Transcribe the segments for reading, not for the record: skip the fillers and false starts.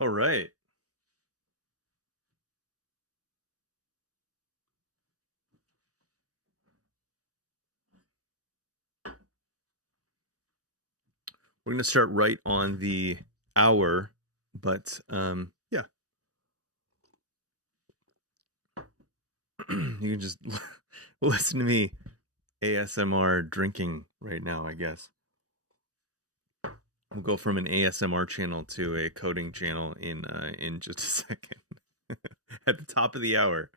All right. We're going to start right on the hour, but yeah, you can just listen to me ASMR drinking right now, I guess. We'll go from an ASMR channel to a coding channel in just a second. At the top of the hour.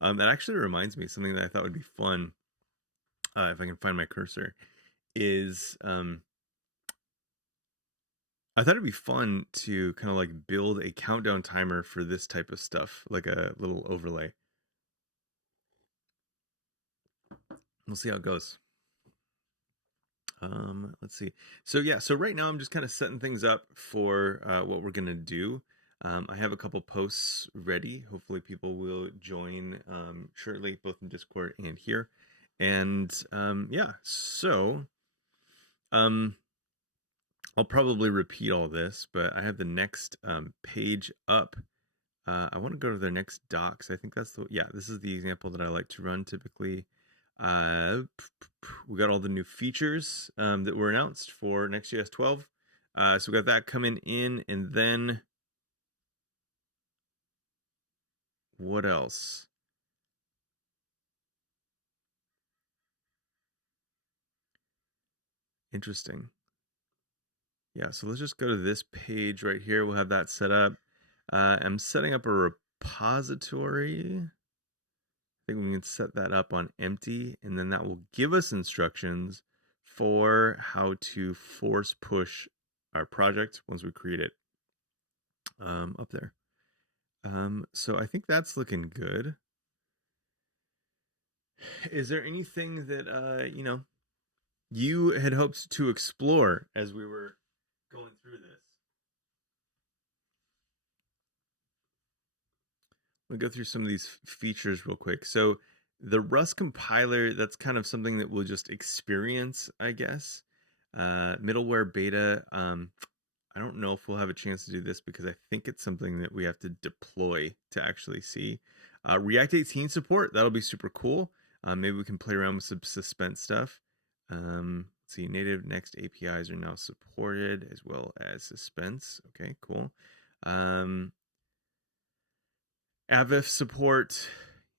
That actually reminds me of something that I thought would be fun, if I can find my cursor, is I thought it'd be fun to kind of like build a countdown timer for this type of stuff, like a little overlay. We'll see how it goes. Let's see. So yeah, so right now I'm just kind of setting things up for what we're gonna do. I have a couple posts ready. Hopefully, people will join shortly, both in Discord and here. And yeah, so um, I'll probably repeat all this, but I have the next page up. I want to go to their next docs. I think that's the, yeah, this is the example that I like to run typically. Uh, we got all the new features that were announced for Next.js 12. So we got that coming in, and then what else? Interesting. Yeah, so let's just go to this page right here. We'll have that set up. I'm setting up a repository. I think we can set that up on empty, and then that will give us instructions for how to force push our project once we create it up there. So I think that's looking good. Is there anything that you had hoped to explore as we were going through this? We'll go through some of these features real quick. So the Rust compiler, that's kind of something that we'll just experience, I guess. Middleware beta, I don't know if we'll have a chance to do this because I think it's something that we have to deploy to actually see. React 18 support, that'll be super cool. Maybe we can play around with some suspense stuff. Let's see, native Next APIs are now supported as well as suspense. Okay, cool. AVIF support,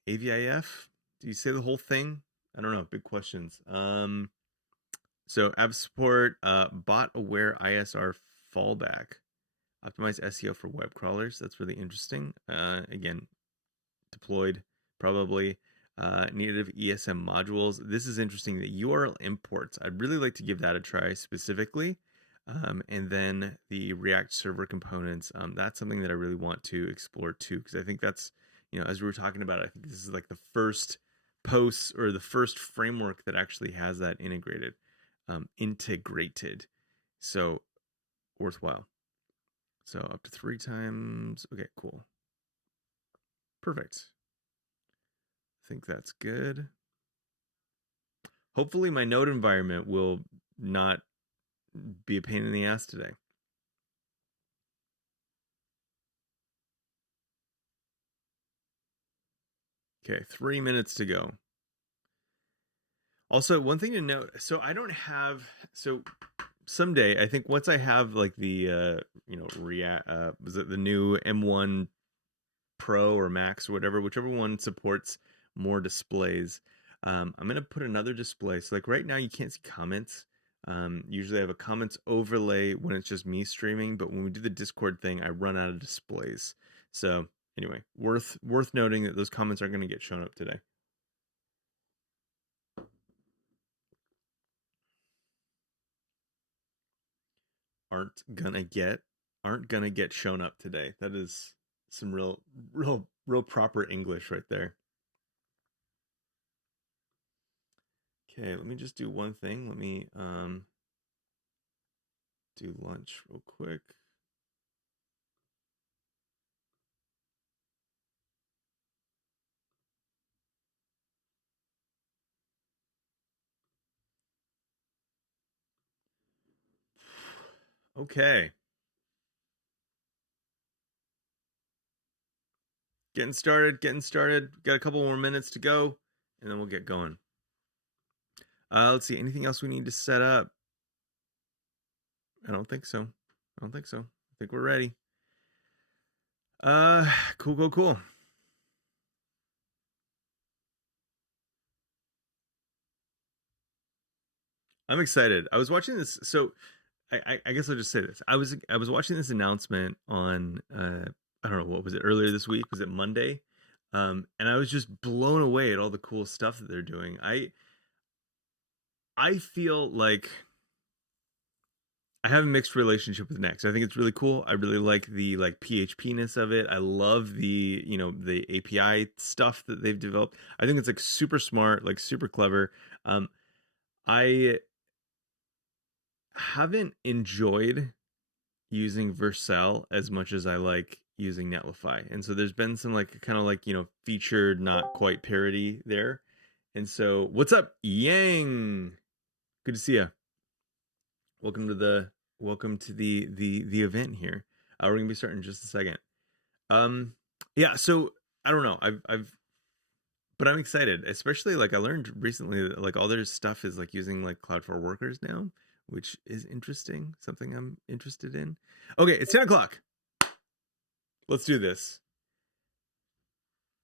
AVIF. Do you say the whole thing? I don't know. Big questions. So AVIF support, bot aware ISR fallback, optimize SEO for web crawlers. That's really interesting. Again, deployed probably. Native ESM modules. This is interesting. The URL imports. I'd really like to give that a try specifically. And then the React server components. That's something that I really want to explore too, because I think that's, as we were talking about, I think this is like the first posts or the first framework that actually has that integrated. So worthwhile. So up to 3 times. Okay, cool. Perfect. I think that's good. Hopefully my node environment will not be a pain in the ass today. Okay, 3 minutes to go. Also, one thing to note, so I don't have, so someday, I think once I have like the, React, was it the new M1 Pro or Max or whatever, whichever one supports more displays, I'm going to put another display. So like right now you can't see comments. Usually I have a comments overlay when it's just me streaming, but when we do the Discord thing, I run out of displays. So anyway, worth noting that those comments aren't going to get shown up today. Aren't gonna get shown up today. That is some real proper English right there. Okay, let me just do one thing. Let me do lunch real quick. Okay. Getting started. Got a couple more minutes to go, and then we'll get going. Let's see. Anything else we need to set up? I don't think so. I think we're ready. Cool. I'm excited. I was watching this. So I guess I'll just say this. I was watching this announcement on I don't know, what was it, earlier this week? Was it Monday? And I was just blown away at all the cool stuff that they're doing. I feel like I have a mixed relationship with Next. I think it's really cool. I really like the like PHP-ness of it. I love the, the API stuff that they've developed. I think it's like super smart, like super clever. I haven't enjoyed using Vercel as much as I like using Netlify. And so there's been some like kind of like, featured not quite parity there. And so what's up, Yang? Good to see you. Welcome to the event here. We're gonna be starting in just a second. Yeah, so I don't know. But I'm excited, especially like I learned recently that like all their stuff is like using like Cloud for Workers now, which is interesting. Something I'm interested in. Okay, it's 10 o'clock. Let's do this.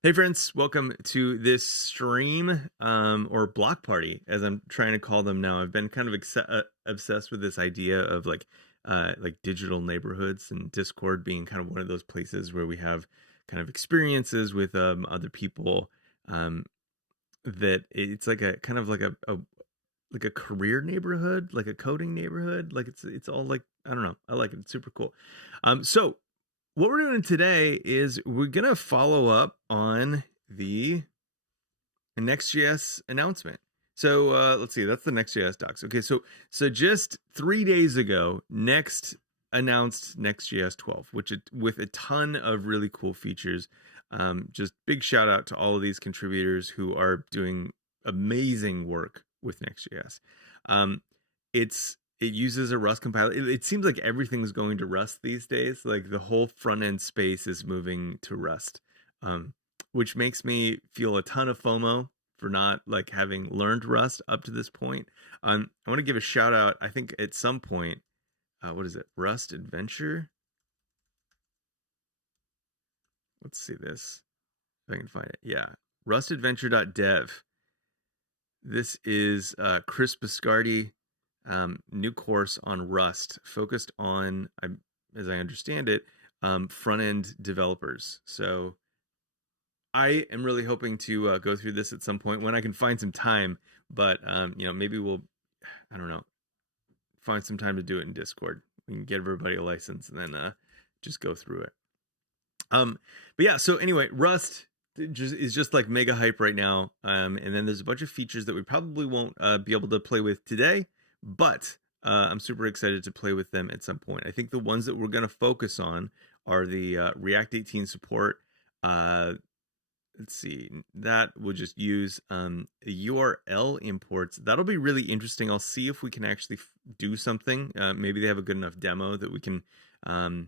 Hey friends, welcome to this stream, or block party, as I'm trying to call them now. I've been kind of obsessed with this idea of like digital neighborhoods, and Discord being kind of one of those places where we have kind of experiences with other people, that it's like a kind of like a career neighborhood, like a coding neighborhood. Like it's all like, I don't know. I like it. It's super cool. So what we're doing today is we're gonna follow up on the Next.js announcement. So let's see, that's the Next.js docs. Okay, so just 3 days ago, Next announced Next.js 12, with a ton of really cool features. Just big shout out to all of these contributors who are doing amazing work with Next.js. It uses a Rust compiler. It seems like everything's going to Rust these days. Like the whole front end space is moving to Rust, which makes me feel a ton of FOMO for not like having learned Rust up to this point. I want to give a shout out. I think at some point, what is it? Rust Adventure. Let's see this if I can find it. Yeah, rustadventure.dev. This is Chris Biscardi. New course on Rust focused on, as I understand it, front-end developers. So I am really hoping to go through this at some point when I can find some time. But maybe we'll, I don't know, find some time to do it in Discord. We can get everybody a license and then just go through it. But yeah, so anyway, Rust is just like mega hype right now. And then there's a bunch of features that we probably won't be able to play with today, but I'm super excited to play with them at some point. I think the ones that we're going to focus on are the React 18 support. Let's see, that will just use URL imports. That'll be really interesting. I'll see if we can actually do something. Maybe they have a good enough demo that we can kind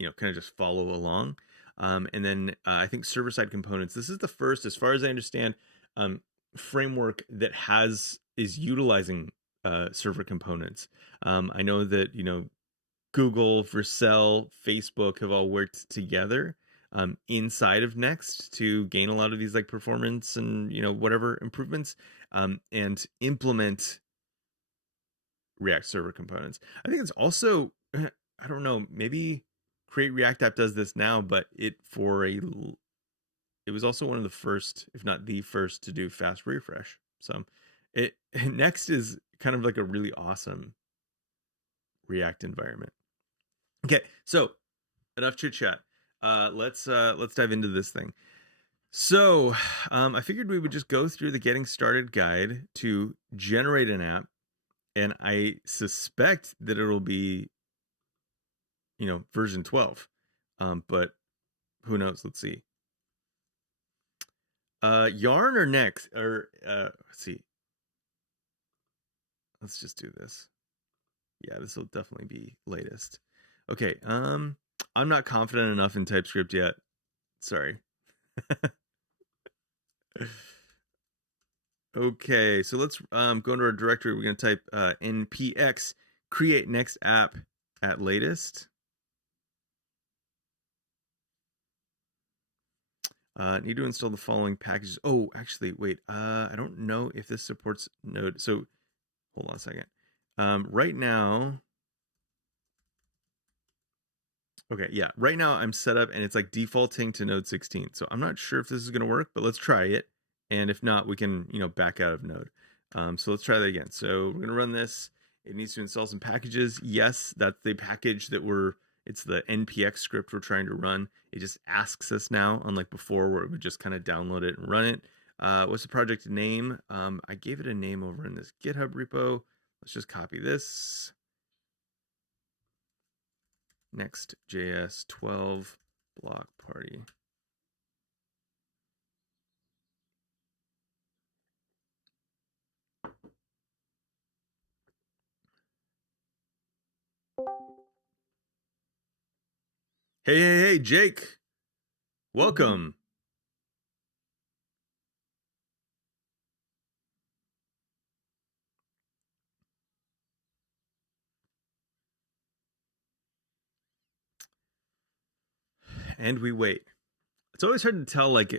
of just follow along. And then I think server-side components. This is the first, as far as I understand, framework that is utilizing server components. I know that Google, Vercel, Facebook have all worked together inside of Next to gain a lot of these like performance and whatever improvements, and implement React server components. I think it's also, I don't know, maybe Create React App does this now, but it was also one of the first, if not the first, to do fast refresh. So Next is kind of like a really awesome React environment. Okay, so enough chit chat. Let's dive into this thing. So I figured we would just go through the getting started guide to generate an app, and I suspect that it'll be version 12, but who knows? Let's see. Yarn or Next, or let's see. Let's just do this. Yeah, this will definitely be latest. Okay, I'm not confident enough in TypeScript yet Sorry. Okay, so let's go into our directory. We're going to type npx create next app at latest. Need to install the following packages. Oh, actually, wait. I don't know if this supports Node. So hold on a second. Right now, okay, yeah. Right now I'm set up and it's like defaulting to Node 16. So I'm not sure if this is going to work, but let's try it. And if not, we can, back out of Node. So let's try that again. So we're going to run this. It needs to install some packages. Yes, that's the package that it's the npx script we're trying to run. It just asks us now, unlike before where it would just kind of download it and run it. What's the project name? I gave it a name over in this GitHub repo. Let's just copy this. Next.js 12 block party. Hey, Jake. Welcome. And we wait. It's always hard to tell, like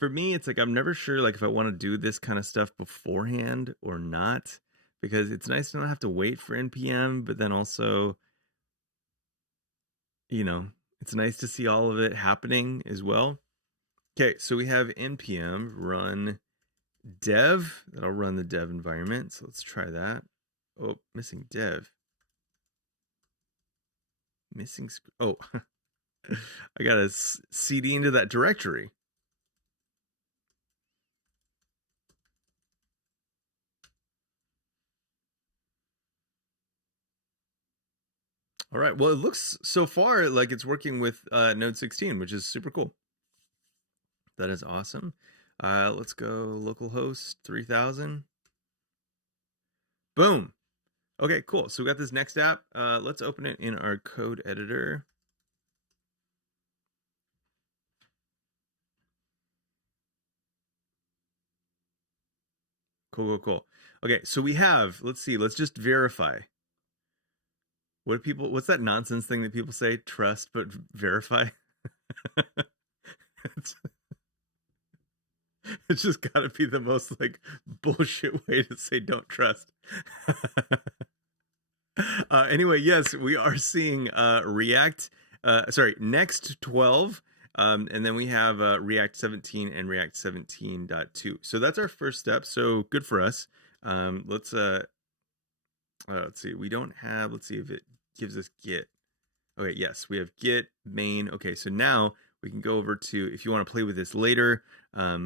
for me, it's like I'm never sure like if I want to do this kind of stuff beforehand or not, because it's nice to not have to wait for npm, but then also, it's nice to see all of it happening as well. Okay, so we have npm run dev. That'll run the dev environment. So let's try that. Oh, missing dev. Missing. Oh, I got to cd into that directory. All right. Well, it looks so far like it's working with Node 16, which is super cool. That is awesome. Let's go localhost 3000. Boom. Okay, cool. So we got this next app. Let's open it in our code editor. Cool. Okay, so we have, let's see, let's just verify. What's that nonsense thing that people say? Trust but verify? It's just got to be the most like bullshit way to say don't trust. Anyway, yes, we are seeing Next 12, and then we have React 17 and React 17.2. So that's our first step. So good for us. Let's see. We don't have. Let's see if it gives us Git. Okay, yes, we have Git main. Okay, so now we can go over to, if you want to play with this later,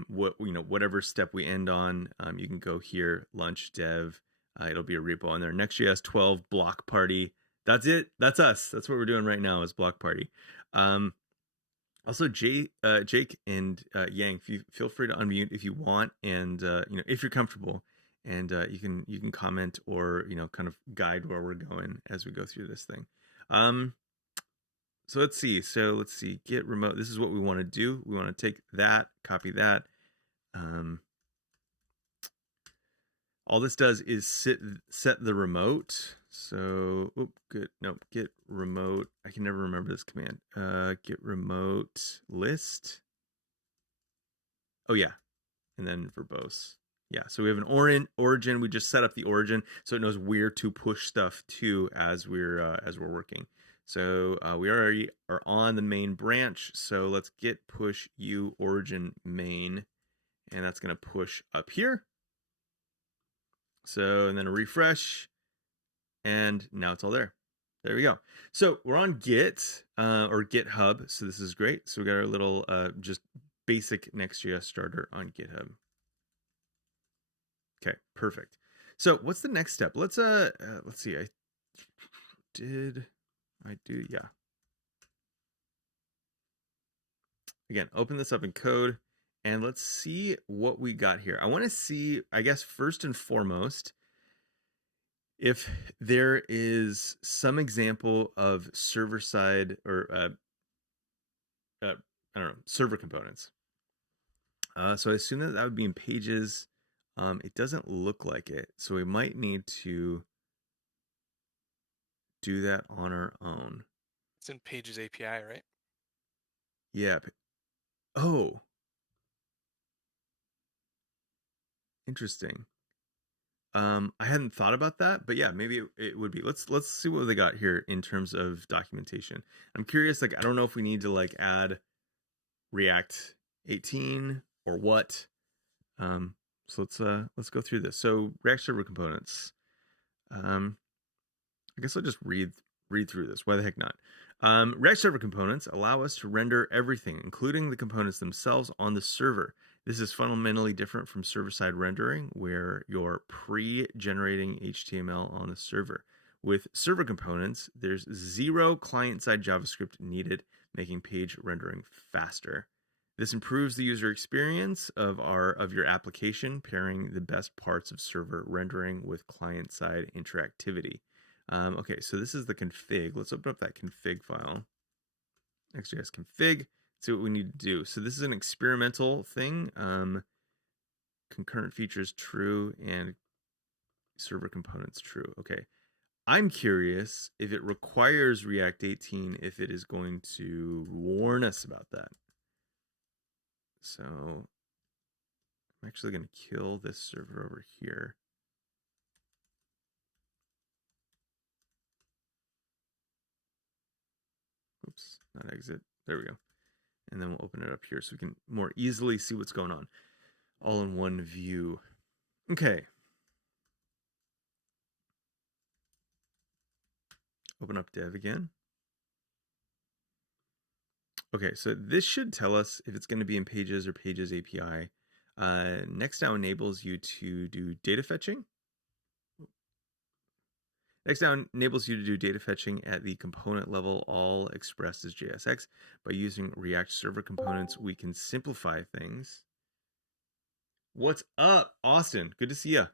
whatever step we end on, you can go here, launch dev. It'll be a repo on there. Next.js 12 block party. That's it. That's us. That's what we're doing right now is block party. Also, Jake and Yang, feel free to unmute if you want, and if you're comfortable, and you can comment or kind of guide where we're going as we go through this thing. So let's see. Git remote. This is what we want to do. We want to take that, copy that. All this does is set the remote. So, git remote. I can never remember this command. Git remote list. Oh yeah, and then verbose. Yeah, so we have an origin. We just set up the origin so it knows where to push stuff to as we're working. So we already are on the main branch. So let's git push u origin main, and that's going to push up here. So, and then a refresh, and now it's all there. There we go. So we're on Git or GitHub. So this is great. So we got our little just basic Next.js starter on GitHub. Okay, perfect. So what's the next step? Let's see. Yeah. Again, open this up in code and let's see what we got here. I want to see, I guess, first and foremost, if there is some example of server-side or I don't know, server components. So I assume that that would be in pages. It doesn't look like it, so we might need to do that on our own. It's in Pages API, right? Yeah. Oh, interesting. I hadn't thought about that, but yeah, maybe it would be. Let's see what they got here in terms of documentation. I'm curious. Like, I don't know if we need to like add React 18 or what. So let's go through this. So React Server Components. Um, I guess I'll just read through this. Why the heck not? React Server Components allow us to render everything, including the components themselves, on the server. This is fundamentally different from server-side rendering, where you're pre-generating HTML on the server. With server components, there's zero client-side JavaScript needed, making page rendering faster. This improves the user experience of your application, pairing the best parts of server rendering with client-side interactivity. Okay, so this is the config. Let's open up that config file. Next.js config. See what we need to do. So this is an experimental thing. Concurrent features true and server components true. Okay. I'm curious if it requires React 18, if it is going to warn us about that. So I'm actually going to kill this server over here. Oops, not exit. There we go. And then we'll open it up here so we can more easily see what's going on, all in one view. Okay. Open up dev again. Okay, so this should tell us if it's going to be in Pages or Pages API. Next now enables you to do data fetching. Next now enables you to do data fetching at the component level, all expressed as JSX. By using React Server Components, we can simplify things. What's up, Austin? Good to see you.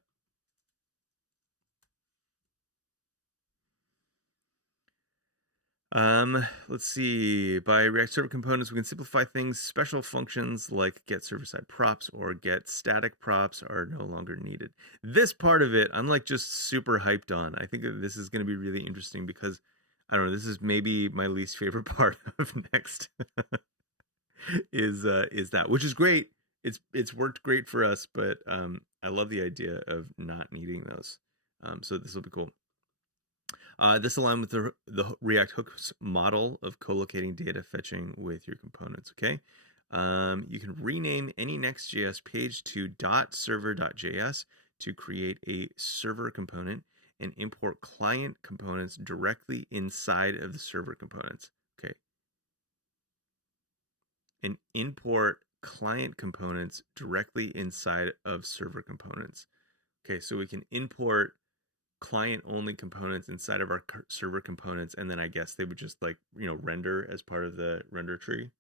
Let's see. By React Server Components, we can simplify things. Special functions like get server-side props or get static props are no longer needed. This part of it, I'm like just super hyped on. I think that this is going to be really interesting because I don't know. This is maybe my least favorite part of Next. is that, which is great. It's worked great for us, but I love the idea of not needing those. So this will be cool. This aligns with the React Hooks model of co-locating data fetching with your components. Okay. You can rename any Next.js page to .server.js to create a server component and import client components directly inside of the server components. Okay. And import client components directly inside of server components. Okay, so we can import client only components inside of our server components, and then I guess they would just like, render as part of the render tree.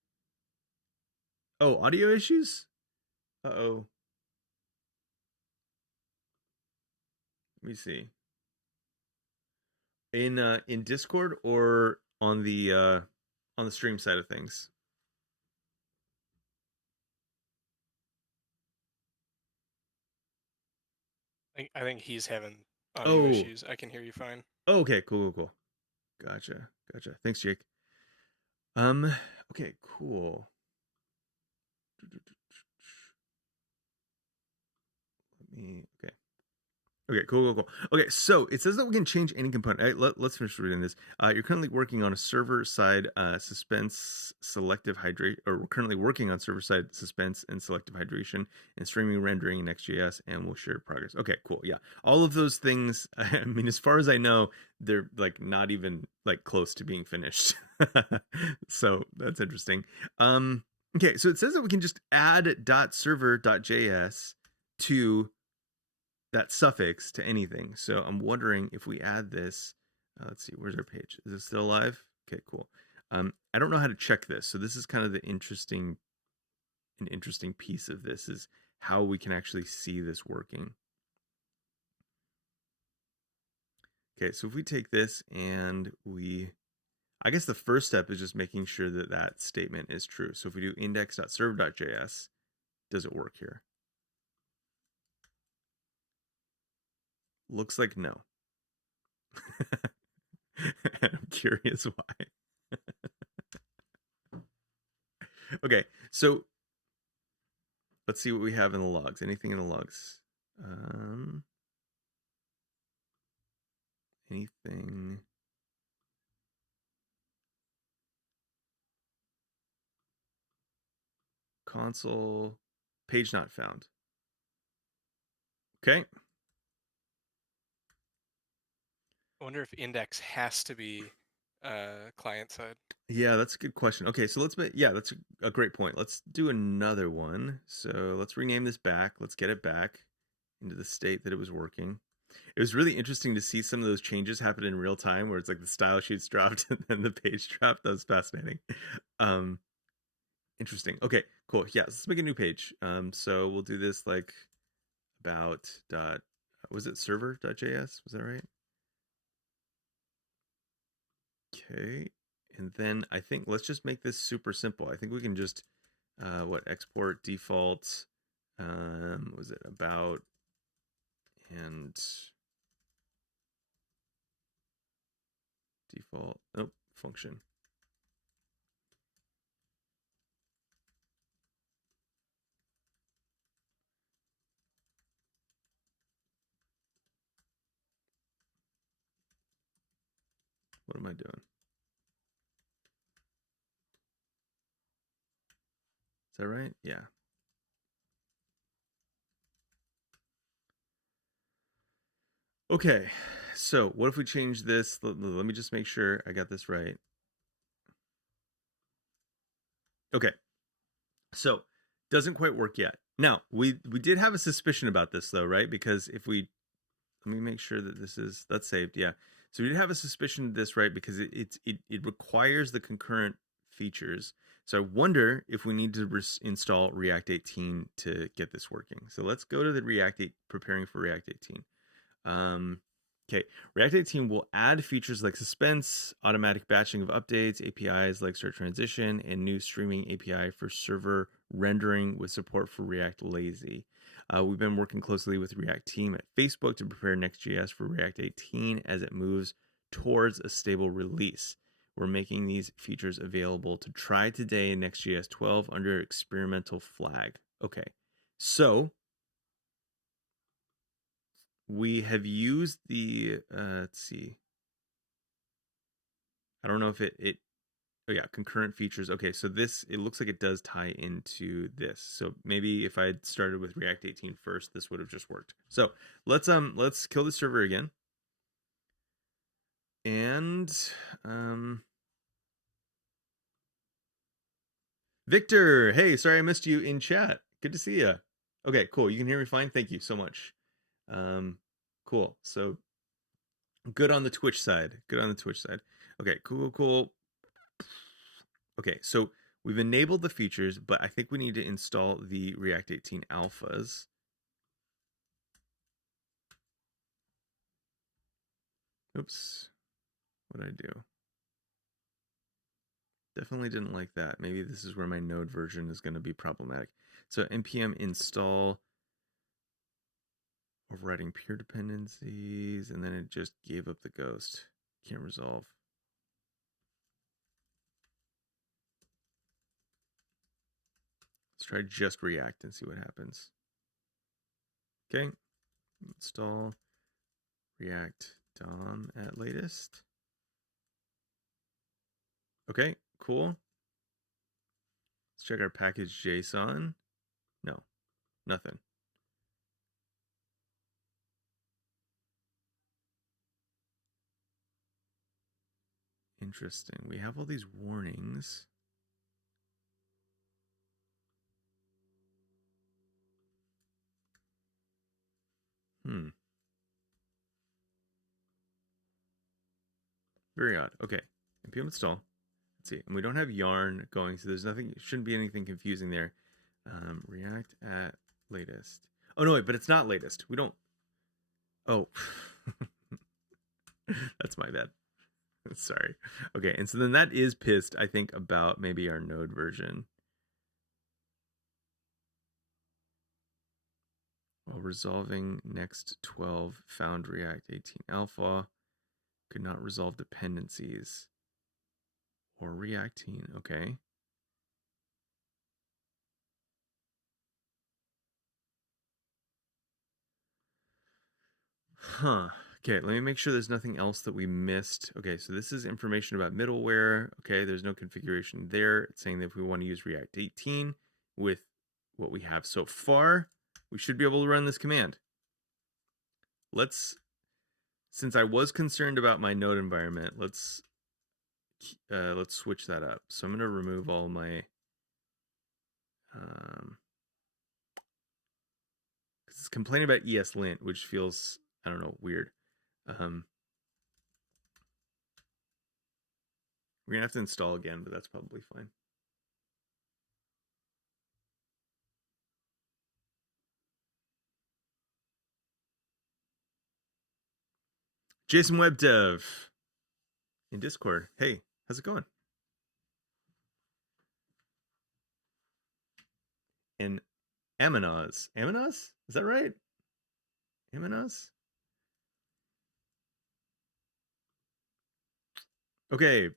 Oh, audio issues? Uh-oh. Let me see. In Discord or on the stream side of things? I think he's having audio Oh. issues. I can hear you fine. Oh, okay, cool. Gotcha. Thanks, Jake. Okay, cool. Okay. Okay, cool. Okay, so it says that we can change any component. Let's finish reading this. You're currently working on a server-side suspense selective hydration, or we're currently working on server-side suspense and selective hydration and streaming rendering in Next.js, and we'll share progress. Okay, cool. Yeah, all of those things. I mean, as far as I know, they're like not even like close to being finished. So that's interesting. Okay, so it says that we can just add .server.js to that suffix to anything. So I'm wondering if we add this. Let's see, where's our page? Is it still alive? Okay, cool. I don't know how to check this, so this is kind of an interesting piece of this is how we can actually see this working. Okay, so if we take this and we I guess the first step is just making sure that that statement is true. So if we do index.serve.js, does it work here? Looks like no. I'm curious why. Okay, so let's see what we have in the logs. Anything in the logs? Anything? Console, page not found. Okay. I wonder if index has to be client side. Yeah, that's a good question. Okay, so let's make, yeah, that's a great point. Let's do another one. So let's rename this back. Let's get it back into the state that it was working. It was really interesting to see some of those changes happen in real time where it's like the style sheets dropped and then the page dropped. That was fascinating. Um, interesting. Okay, cool. Yeah, let's make a new page. So we'll do this like about dot, was it server.js? Was that right? Okay. And then I think let's just make this super simple. I think we can just export default was it about and default function. What am I doing? Is that right? Yeah. Okay. So what if we change this? Let me just make sure I got this right. Okay. So doesn't quite work yet. Now we did have a suspicion about this though, right? Because if we let me make sure that that's saved. Yeah. So we did have a suspicion of this, right? Because it requires the concurrent features. So I wonder if we need to install React 18 to get this working. So let's go to the React 8, preparing for React 18. Okay, React 18 will add features like suspense, automatic batching of updates, APIs like start transition, and new streaming API for server rendering with support for React Lazy. We've been working closely with React team at Facebook to prepare Next.js for React 18 as it moves towards a stable release. We're making these features available to try today in Next.js 12 under experimental flag. Okay, so we have used the let's see, I don't know if it oh yeah, concurrent features. Okay, so this, it looks like it does tie into this. So maybe if I had started with React 18 first, this would have just worked. So let's kill the server again. And Victor, hey, sorry I missed you in chat. Good to see you. Okay, cool. You can hear me fine. Thank you so much. Um, cool. So good on the Twitch side. Good on the Twitch side. Okay, cool. Okay, so we've enabled the features, but I think we need to install the React 18 alphas. Oops, what did I do? Definitely didn't like that. Maybe this is where my node version is going to be problematic. So npm install overriding pure dependencies, and then it just gave up the ghost. Can't resolve. Let's try just React and see what happens. Okay, install React DOM at latest. Okay, cool. Let's check our package JSON. No, nothing. Interesting. We have all these warnings. Very odd. Okay. npm install. Let's see. And we don't have yarn going, so there's nothing, shouldn't be anything confusing there. React at latest. Oh, no, wait, but it's not latest. We don't. Oh. That's my bad. Sorry. Okay, and so then that is pissed, I think, about maybe our Node version. While resolving next 12 found React 18 alpha, could not resolve dependencies or reacting. Okay. Huh. Okay, let me make sure there's nothing else that we missed. Okay, so this is information about middleware. Okay, there's no configuration there. It's saying that if we want to use React 18 with what we have so far, we should be able to run this command. Since I was concerned about my node environment, let's switch that up. So I'm going to remove all my it's complaining about ESLint, which feels, I don't know, weird. Um, we're gonna have to install again, but that's probably fine. Jason Web Dev in Discord. Hey, how's it going? And Aminaz. Aminaz? Is that right? Aminaz? Okay.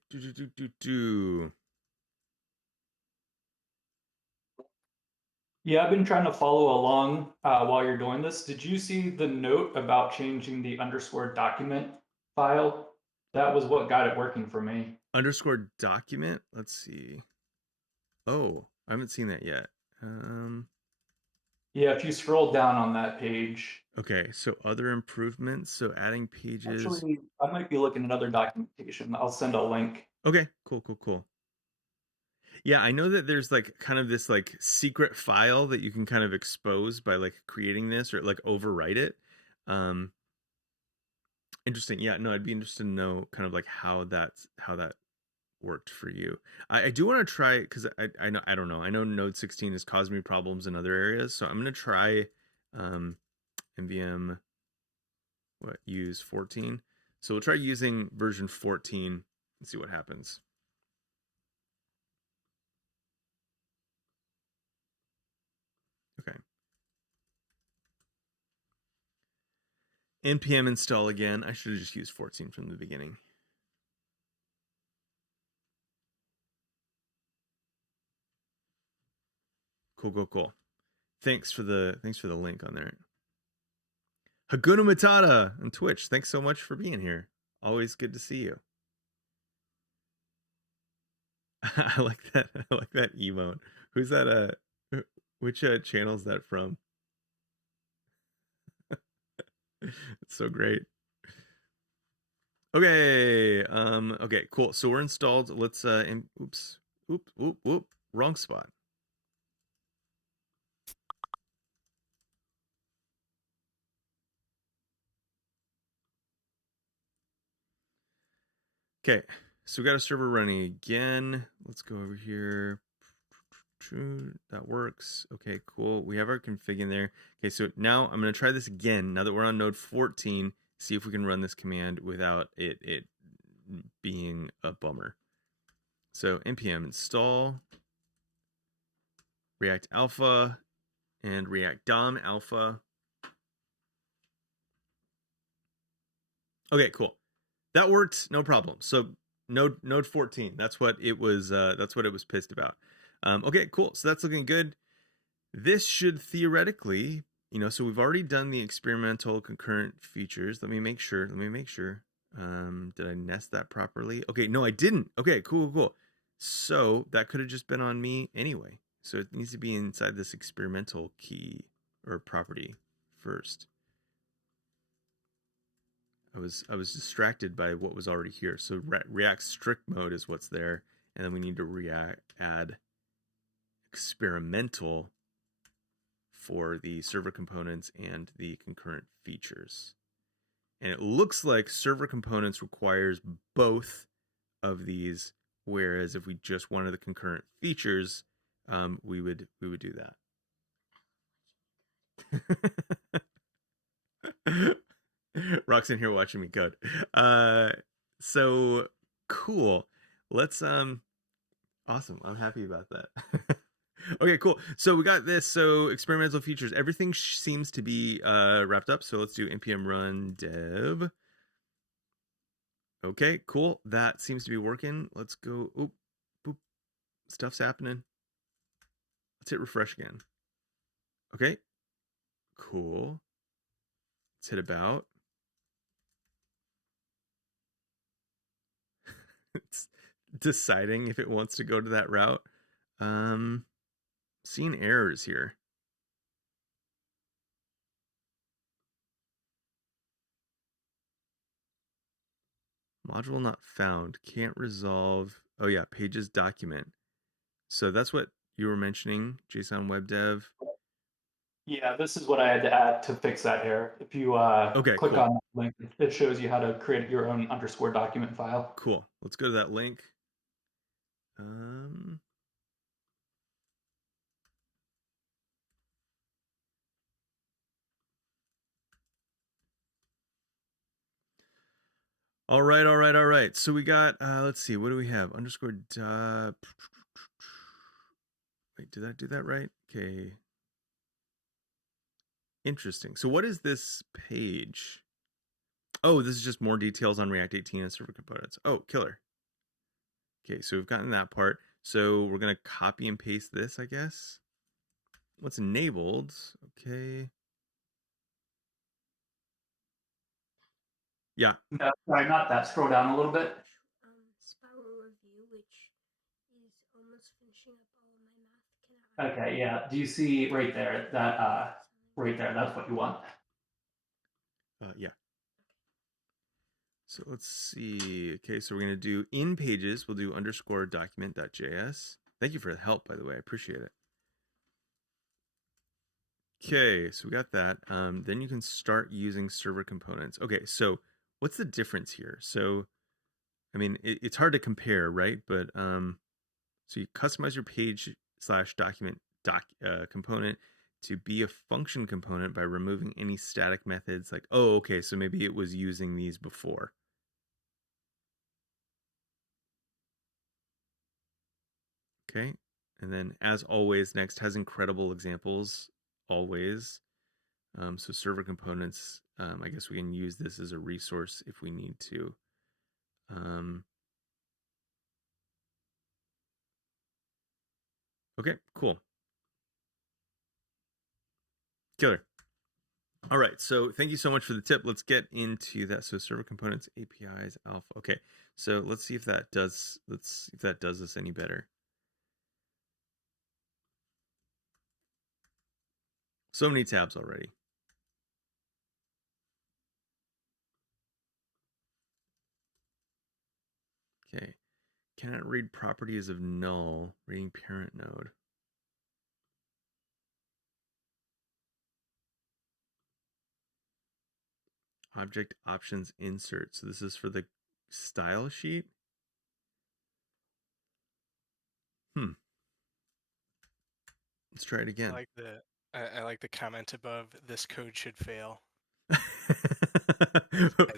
Yeah, I've been trying to follow along while you're doing this. Did you see the note about changing the underscore document file? That was what got it working for me. Underscore document. Let's see. Oh, I haven't seen that yet. Yeah, if you scroll down on that page. Okay, so other improvements. So adding pages. Actually, I might be looking at other documentation. I'll send a link. Okay, cool. Yeah, I know that there's like kind of this like secret file that you can kind of expose by like creating this or like overwrite it. Um Interesting. Yeah, no, I'd be interested to know kind of like how that worked for you. I do want to try because I know I don't know. I know Node 16 has caused me problems in other areas, so I'm gonna try nvm use 14. So we'll try using version 14 and see what happens. Okay. npm install again. I should have just used 14 from the beginning. Cool. Thanks for the link on there. Haguna Matata on Twitch. Thanks so much for being here. Always good to see you. I like that. I like that emote. Who's that? Which channel is that from? It's so great. Okay. Okay. Cool. So we're installed. Let's. Oops. Whoop. Wrong spot. Okay. So we got a server running again. Let's go over here. That works. Okay, cool. We have our config in there. Okay, so now I'm going to try this again. Now that we're on node 14, see if we can run this command without it being a bummer. So npm install React Alpha and React DOM Alpha. Okay, cool. That worked, no problem. So node 14. That's what it was. That's what it was pissed about. Okay, cool. So that's looking good. This should theoretically, so we've already done the experimental concurrent features. Let me make sure. Did I nest that properly? Okay, no, I didn't. Okay, cool. So that could have just been on me anyway. So it needs to be inside this experimental key or property first. I was distracted by what was already here. So React strict mode is what's there, and then we need to add experimental for the server components and the concurrent features. And it looks like server components requires both of these, whereas if we just wanted the concurrent features, we would do that. Roxanne here watching me code. So Cool. Let's awesome. I'm happy about that. Okay, cool. So we got this. So experimental features. Everything seems to be wrapped up. So let's do npm run dev. Okay, cool. That seems to be working. Let's go. Oop, boop. Stuff's happening. Let's hit refresh again. Okay, cool. Let's hit about. It's deciding if it wants to go to that route. Seeing errors here. Module not found. Can't resolve. Oh yeah, pages document. So that's what you were mentioning, JSON Web Dev. Yeah, this is what I had to add to fix that error. If you Okay, click cool. on that link, it shows you how to create your own underscore document file. Cool. Let's go to that link. Um, all right. So we got, let's see, what do we have? Underscore, wait, did I do that right? Okay. Interesting. So what is this page? Oh, this is just more details on React 18 and server components. Oh, killer. Okay, so we've gotten that part. So we're going to copy and paste this, I guess. What's enabled? Okay. Yeah. No, sorry, not that. Scroll down a little bit. Spiral review, which is almost finishing up all of my math. Okay, yeah. Do you see right there that right there? That's what you want. Yeah. So let's see. Okay, so we're going to do in pages. We'll do underscore document.js. Thank you for the help, by the way. I appreciate it. Okay, so we got that. Then you can start using server components. Okay, so what's the difference here? So, I mean, it's hard to compare, right? But so you customize your page slash document component to be a function component by removing any static methods. Like, oh, okay, so maybe it was using these before. Okay, and then as always, Next has incredible examples, always. So server components, I guess we can use this as a resource if we need to. Okay, cool. Killer. All right, so thank you so much for the tip. Let's get into that. So server components, APIs, alpha. Okay, so let's see if that does. Let's see if that does us any better. So many tabs already. Okay, cannot read properties of null. Reading parent node. Object options insert. So this is for the style sheet. Let's try it again. I like the comment above. This code should fail. As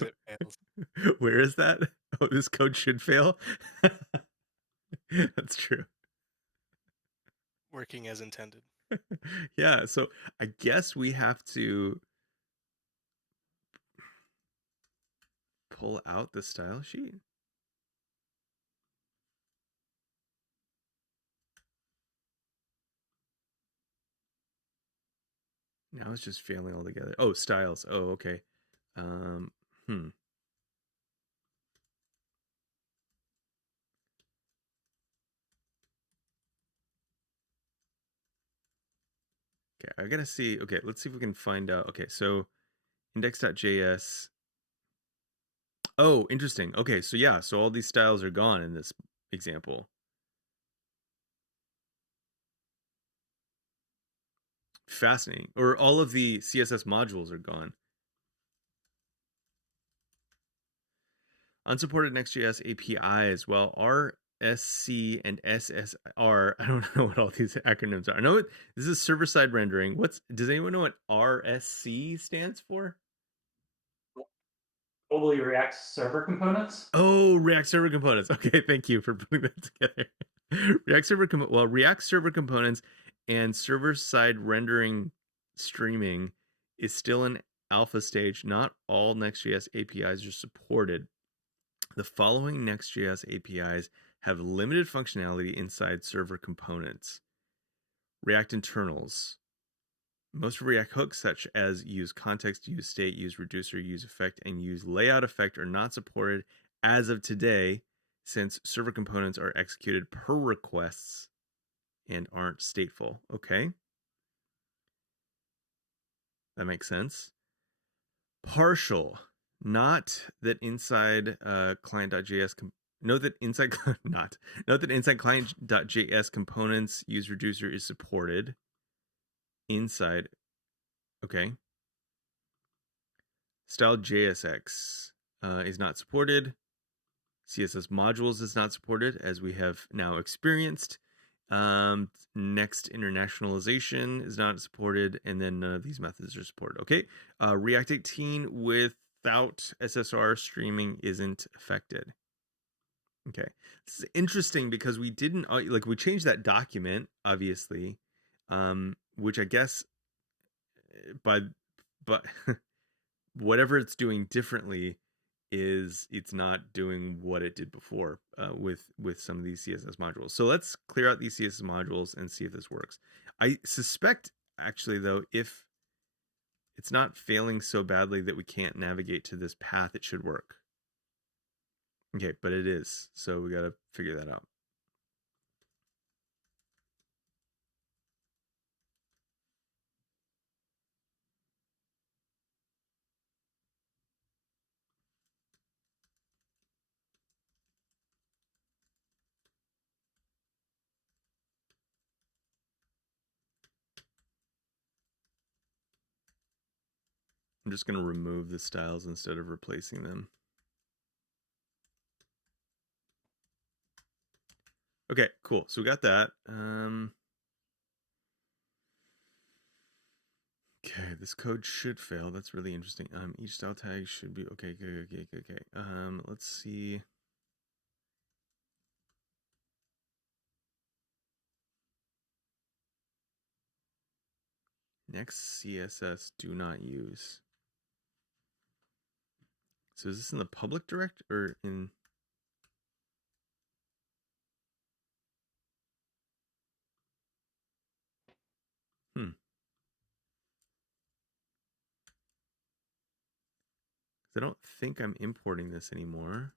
it fails. Where is that? Oh, this code should fail. That's true. Working as intended. Yeah, so I guess we have to pull out the style sheet. Now it's just failing altogether. Oh, styles. Oh, okay. Okay, I gotta see. Okay, let's see if we can find out. Okay, so index.js. Oh, interesting. Okay, so yeah, so all these styles are gone in this example. Fascinating. Or all of the CSS modules are gone. Unsupported Next.js APIs. Well, RSC and SSR. I don't know what all these acronyms are. I know this is server-side rendering. Does anyone know what RSC stands for? Probably React server components. Oh, React Server Components. Okay, thank you for putting that together. React Server Components and server-side rendering streaming is still in alpha stage. Not all Next.js APIs are supported. The following Next.js APIs have limited functionality inside server components. React internals. Most React hooks, such as use context, use state, use reducer, use effect, and use layout effect, are not supported as of today, since server components are executed per requests and aren't stateful. Okay, that makes sense. Partial, not that inside client.js. Note that inside client.js components use reducer is supported. Inside, okay. Style JSX is not supported. CSS modules is not supported, as we have now experienced. Next internationalization is not supported, and then none of these methods are supported. Okay, React 18 without SSR streaming isn't affected. Okay, this is interesting because we didn't we changed that document, obviously, which I guess but whatever it's doing differently is it's not doing what it did before with some of these CSS modules. So let's clear out these CSS modules and see if this works. I suspect, actually, though, if it's not failing so badly that we can't navigate to this path, it should work. Okay, but it is. So we got to figure that out. I'm just going to remove the styles instead of replacing them. Okay, cool. So we got that. Okay, this code should fail. That's really interesting. Each style tag should be okay. Let's see. Next CSS do not use. So is this in the public direct or in? I don't think I'm importing this anymore.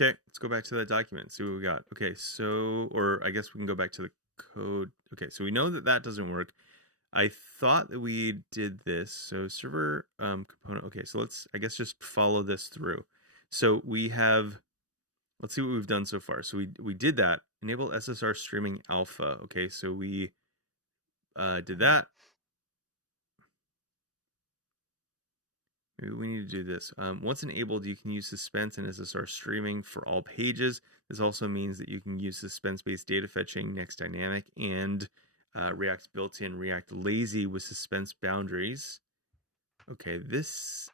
Okay, let's go back to that document, see what we got. Okay, so, or I guess we can go back to the code. Okay, so we know that that doesn't work. I thought that we did this. So server component. Okay, so let's, I guess, just follow this through. So we have, let's see what we've done so far. So we did that. Enable SSR streaming alpha. Okay, so we did that. Maybe we need to do this. Once enabled, you can use suspense and SSR streaming for all pages. This also means that you can use suspense-based data fetching, Next Dynamic, and React built-in React Lazy with suspense boundaries. Okay, this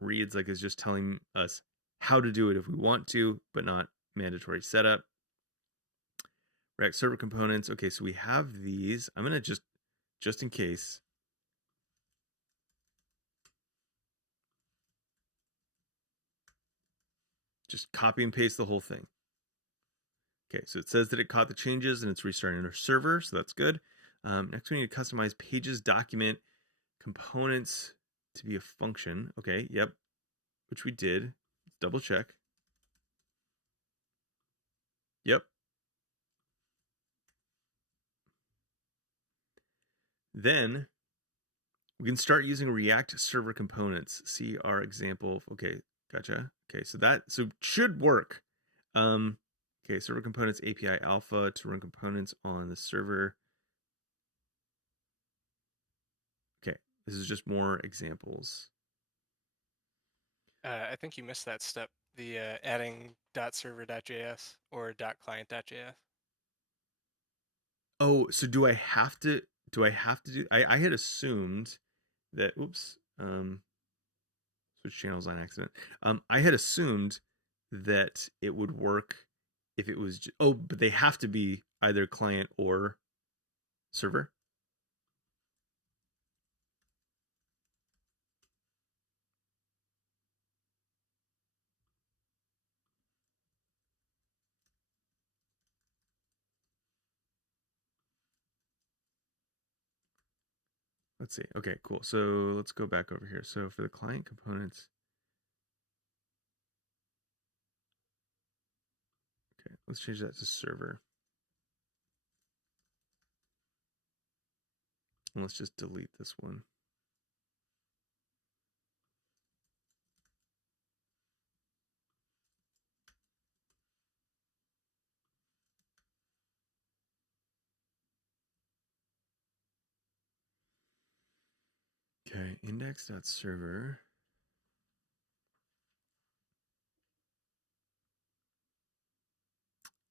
reads like it's just telling us how to do it if we want to, but not mandatory setup. React server components. Okay, so we have these. I'm going to just in case, just copy and paste the whole thing. Okay, so it says that it caught the changes and it's restarting our server, so that's good. Next, we need to customize pages, document, components to be a function. Okay, yep, which we did. Let's double check. Yep. Then we can start using React server components. See our example. Okay, gotcha. Okay, so that should work. Okay, server components API alpha to run components on the server. Okay, this is just more examples. I think you missed that step. The adding .server.js or .client.js. Oh, so do I have to? Do I have to do? I had assumed that. Oops. Switch channels on accident. I had assumed that it would work if it was. Oh, but they have to be either client or server. Let's see. Okay, cool. So let's go back over here. So for the client components, okay, let's change that to server. And let's just delete this one. Okay, index.server.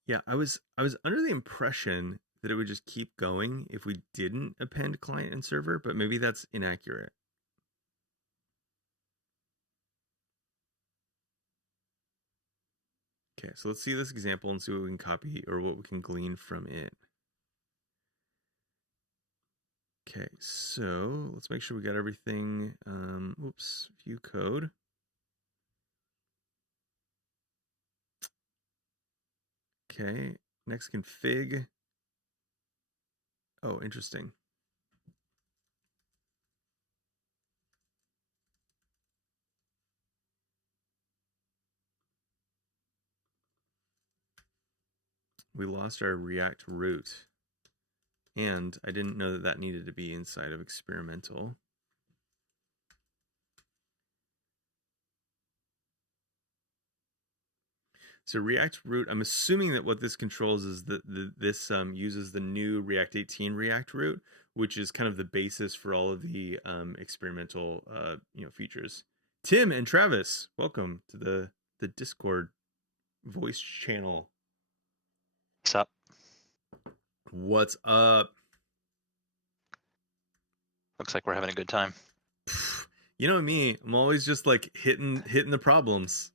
Yeah, I was under the impression that it would just keep going if we didn't append client and server, but maybe that's inaccurate. Okay, so let's see this example and see what we can copy or what we can glean from it. Okay, so let's make sure we got everything. Oops, view code. Okay, next config. Oh, interesting. We lost our React root. And I didn't know that that needed to be inside of experimental. So React root, I'm assuming that what this controls is that this uses the new React 18 React root, which is kind of the basis for all of the experimental features. Tim and Travis, welcome to the Discord voice channel. What's up? What's up? Looks like we're having a good time. You know me, I'm always just like hitting the problems.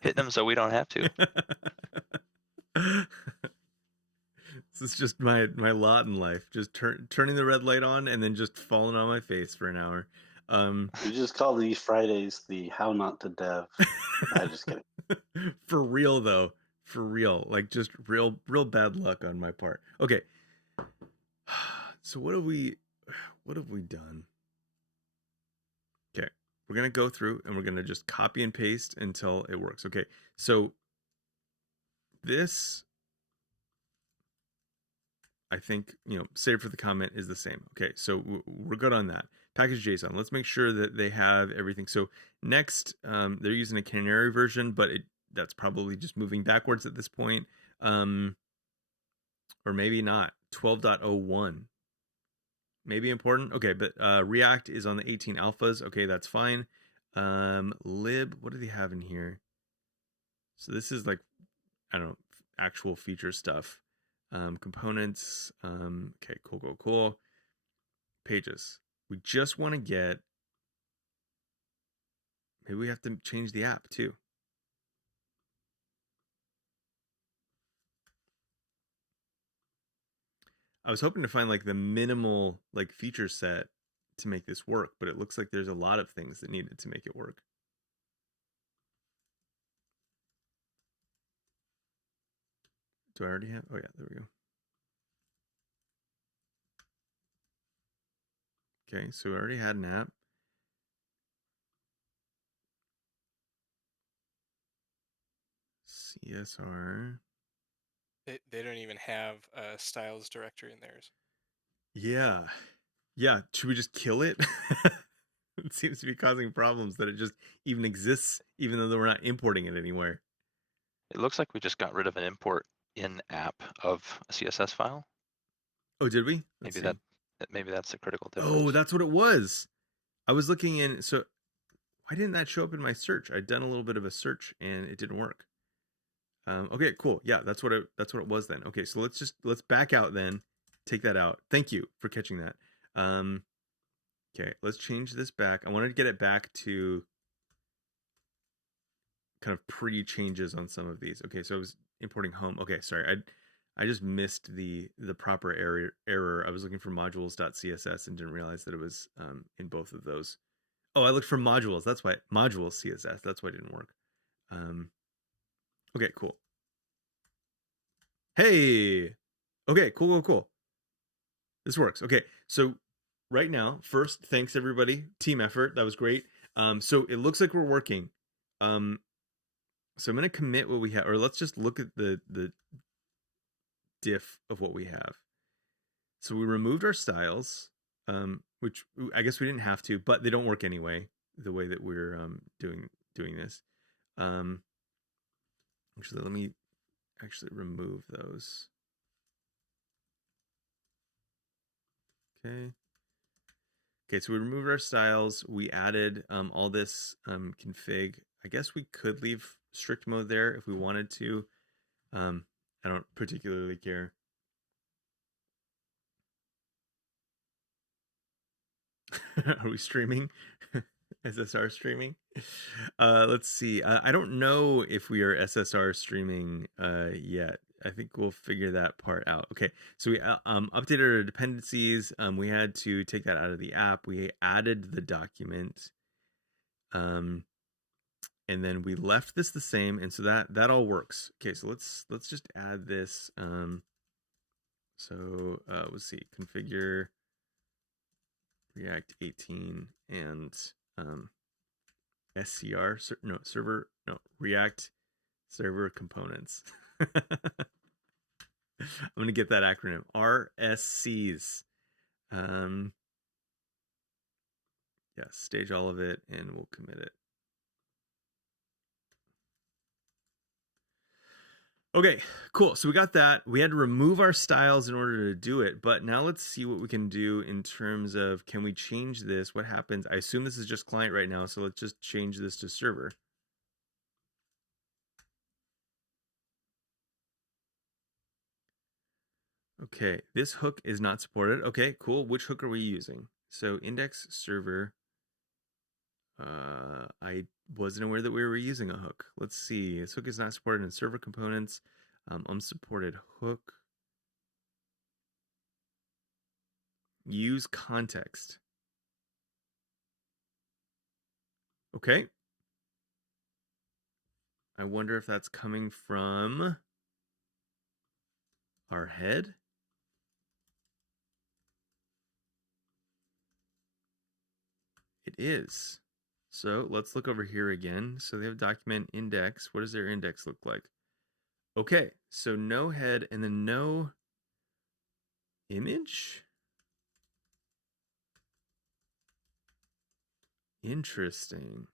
Hitting them so we don't have to. This is just my lot in life. Just turning the red light on and then just falling on my face for an hour. We just call these Fridays the How Not to Dev. I'm just kidding. For real though, for real, like just real bad luck on my part. Okay, so what have we done? Okay, we're gonna go through and we're gonna just copy and paste until it works. Okay, so this, I think, save for the comment is the same. Okay, so we're good on that. Package JSON. Let's make sure that they have everything. So next, they're using a canary version, but that's probably just moving backwards at this point. Or maybe not. 12.01. Maybe important. Okay, but React is on the 18 alphas. Okay, that's fine. Lib, what do they have in here? So this is like, I don't know, actual feature stuff. Components. Okay, cool. Pages. We just want to get, maybe we have to change the app too. I was hoping to find like the minimal like feature set to make this work, but it looks like there's a lot of things that needed to make it work. Do I already have? Oh yeah, there we go. Okay, so we already had an app. CSR. They don't even have a styles directory in theirs. Yeah. Should we just kill it? It seems to be causing problems that it just even exists, even though we're not importing it anywhere. It looks like we just got rid of an import in app of a CSS file. Oh, did we? Let's Maybe see. maybe that's the critical difference. Oh, that's what it was. I was looking in. So Why didn't that show up in my search? I'd done a little bit of a search and it didn't work. Okay, cool. Yeah, that's what it was then. Okay, so let's back out then. Take that out. Thank you for catching that. Okay, let's change this back. I wanted to get it back to kind of pre-changes on some of these. Okay, so I was importing home. Okay, sorry. I just missed the proper error. I was looking for modules.css and didn't realize that it was in both of those. Oh, I looked for modules. That's why modules CSS. That's why it didn't work. Okay, cool. Hey. Okay, cool. This works. Okay, so right now, first, thanks everybody. Team effort. That was great. So it looks like we're working. So I'm going to commit what we have, or let's just look at the diff of what we have. So we removed our styles, which I guess we didn't have to, but they don't work anyway, the way that we're doing this. Actually, let me actually remove those. Okay, so we removed our styles. We added all this config. I guess we could leave strict mode there if we wanted to. I don't particularly care. Are we streaming? SSR streaming? Let's see. I don't know if we are SSR streaming yet. I think we'll figure that part out. Okay, so we updated our dependencies. We had to take that out of the app. We added the document. And then we left this the same, and so that all works. Okay, so let's just add this. So let's see, configure React 18 and React server components. I'm gonna get that acronym, RSCs. Yeah, stage all of it and we'll commit it. Okay, cool. So we got that. We had to remove our styles in order to do it, but now let's see what we can do in terms of, can we change this? What happens? I assume this is just client right now, so let's just change this to server. Okay, this hook is not supported. Okay, cool. Which hook are we using? So index server. I wasn't aware that we were using a hook. Let's see. This hook is not supported in server components. Unsupported hook. Use context. Okay. I wonder if that's coming from our head. It is. So let's look over here again. So they have document index. What does their index look like? Okay, so no head and then no image. Interesting.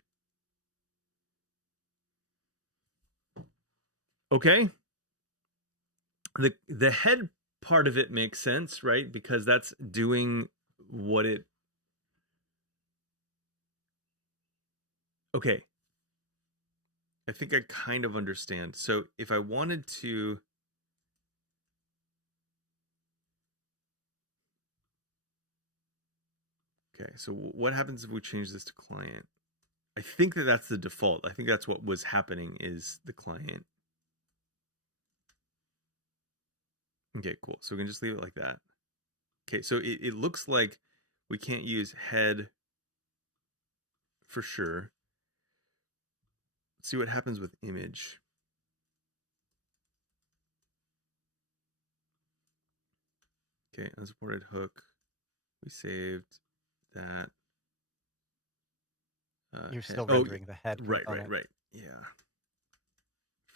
Okay. The head part of it makes sense, right? Because that's doing what it. Okay. I think I kind of understand. So if I wanted to. Okay, so what happens if we change this to client? I think that that's the default. I think that's what was happening is the client. Okay, cool. So we can just leave it like that. Okay, so it looks like we can't use head for sure. Let's see what happens with image. Okay, unsupported hook. We saved that. You're still rendering the head component. Right. Yeah.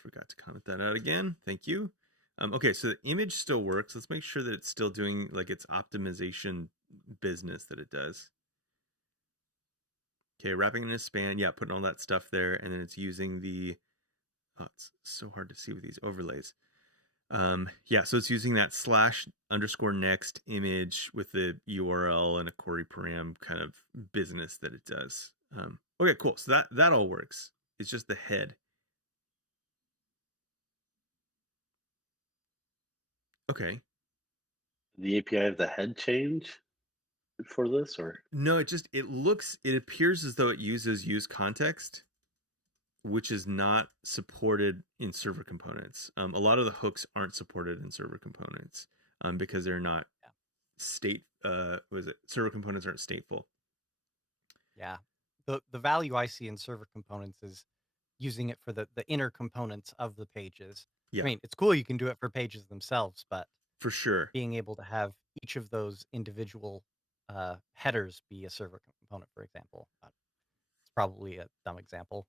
Forgot to comment that out again. Thank you. Okay, so the image still works. Let's make sure that it's still doing like its optimization business that it does. Okay, wrapping in a span. Yeah, putting all that stuff there. And then it's using the, oh, it's so hard to see with these overlays. Yeah, so it's using that /_next image with the URL and a query param kind of business that it does. Okay, cool. So that all works. It's just the head. Okay. The API of the head change for this, or no, it appears as though it uses use context, which is not supported in server components. A lot of the hooks aren't supported in server components because they're not state. Server components aren't stateful. Yeah. The value I see in server components is using it for the inner components of the pages. Yeah. I mean, it's cool you can do it for pages themselves, but for sure, being able to have each of those individual headers be a server component, for example, it's probably a dumb example.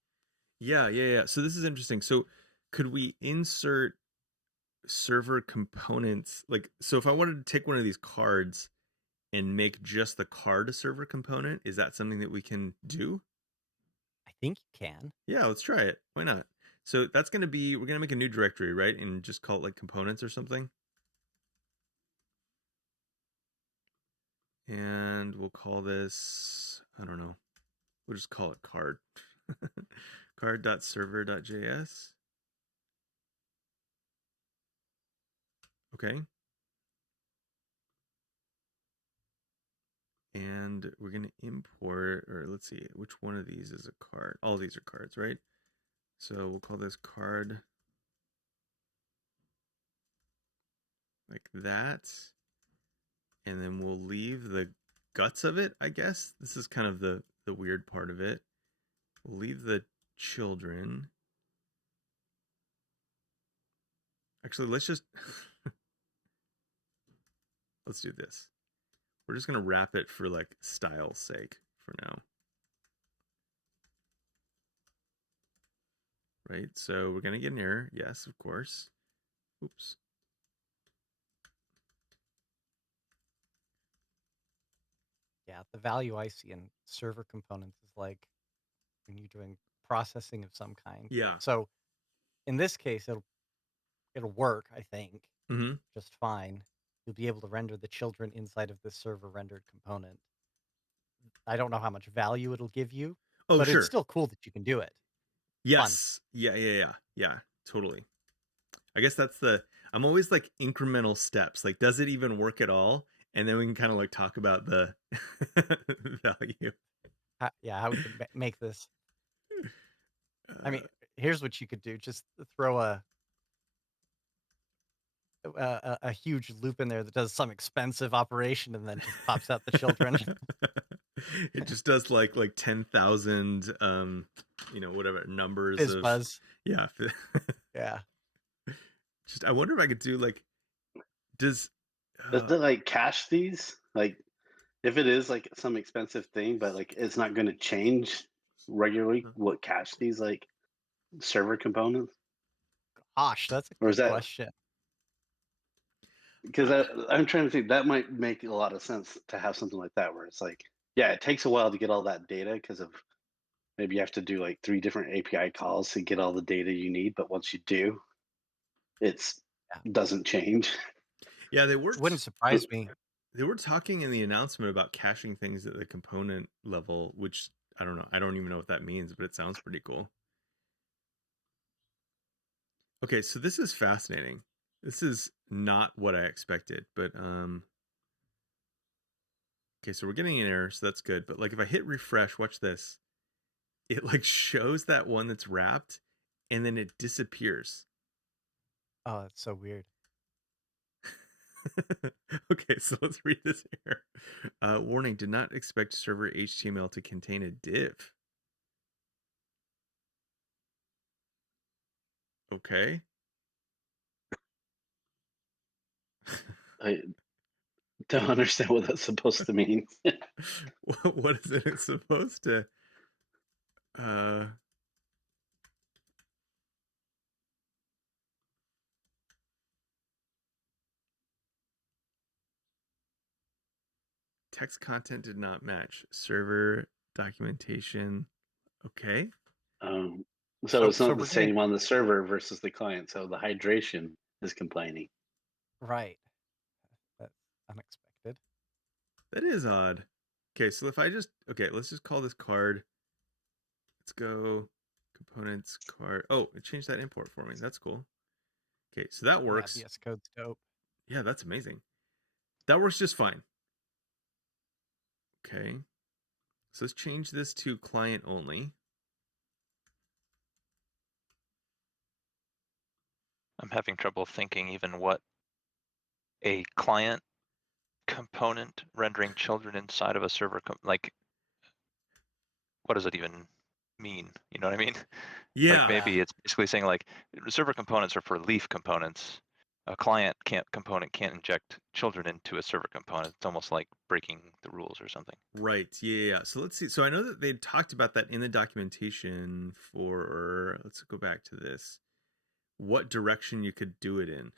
Yeah. So this is interesting. So could we insert server components? So if I wanted to take one of these cards and make just the card a server component, is that something that we can do? I think you can. Yeah, let's try it. Why not? So that's going to be, we're going to make a new directory, right? And just call it like components or something. And we'll call this, I don't know, we'll just call it card. Card.server.js. Okay. And we're going to import, or let's see, which one of these is a card? All these are cards, right? So we'll call this card like that. And then we'll leave the guts of it, I guess. This is kind of the weird part of it. We'll leave the children. Actually, let's just let's do this. We're just gonna wrap it for like style's sake for now. Right, so we're gonna get an error. Yes, of course. Oops. Yeah, the value I see in server components is like when you're doing processing of some kind. Yeah. So in this case, it'll work, I think, just fine. You'll be able to render the children inside of this server rendered component. I don't know how much value it'll give you, but sure. It's still cool that you can do it. Yes. Fun. Yeah. Totally. I guess that's I'm always like incremental steps. Like, does it even work at all? And then we can kind of like talk about the value. How we can make this. I mean, here's what you could do. Just throw a huge loop in there that does some expensive operation and then just pops out the children. It just does like 10,000 whatever numbers Fizz of buzz. Yeah. Yeah. Just I wonder if I could do like does it like cache these? Like if it is like some expensive thing, but like it's not going to change regularly, will it cache these like server components? Gosh, that's a good question. Because I'm trying to think, that might make a lot of sense to have something like that where it's like, yeah, it takes a while to get all that data because of maybe you have to do like 3 different API calls to get all the data you need. But once you do, doesn't change. Yeah, they were. Wouldn't surprise me. They were talking in the announcement about caching things at the component level, which I don't know. I don't even know what that means, but it sounds pretty cool. Okay, so this is fascinating. This is not what I expected, but okay, so we're getting an error, so that's good. But like if I hit refresh, watch this. It like shows that one that's wrapped and then it disappears. Oh, that's so weird. Okay, so let's read this here. Warning, did not expect server HTML to contain a div. Okay. I don't understand what that's supposed to mean. What is it supposed to? Text content did not match. Server documentation. Okay. So it's not the same on the server versus the client. So the hydration is complaining. Right. That's unexpected. That is odd. Okay, so if I let's just call this card let's go components card. Oh, it changed that import for me. That's cool. Okay, so that works. Yeah, VS Code's dope. Yeah, that's amazing. That works just fine. Okay. So let's change this to client only. I'm having trouble thinking even what a client component rendering children inside of a server, like, what does it even mean? You know what I mean? Yeah. Like maybe it's basically saying like server components are for leaf components. A client component can't inject children into a server component. It's almost like breaking the rules or something. Right. Yeah. So let's see. So I know that they talked about that in the documentation for, let's go back to this. What direction you could do it in.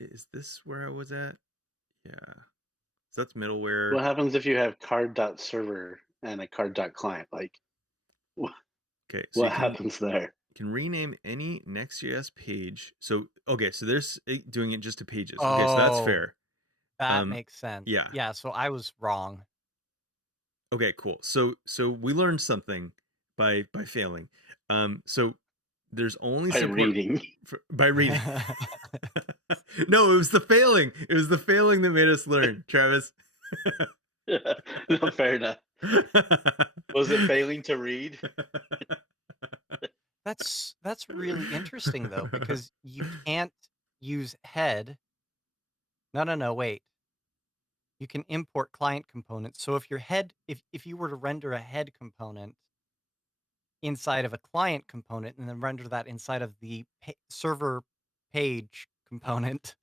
Is this where I was at? Yeah. So that's middleware. What happens if you have card.server and a card.client? Like, Okay. So what happens there? You can rename any Next.js page. So, okay. So there's doing it just to pages. Oh, okay. So that's fair. That makes sense. Yeah. Yeah. So I was wrong. Okay, cool. So we learned something by failing. So there's only By support reading. by reading. No, it was the failing. It was the failing that made us learn, Travis. No, fair enough. Was it failing to read? That's really interesting though, because you can't use head. No, wait. You can import client components. So if your head, if you were to render a head component inside of a client component and then render that inside of the server page component.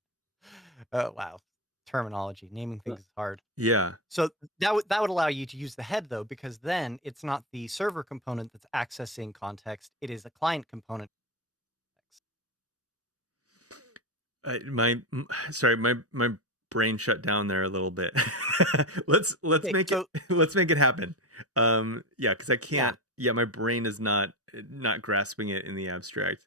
Oh wow, terminology, naming things is hard. Yeah. So that would allow you to use the head though, because then it's not the server component that's accessing context; it is a client component. My brain shut down there a little bit. let's make it happen. Yeah, because I can't. Yeah, my brain is not grasping it in the abstract.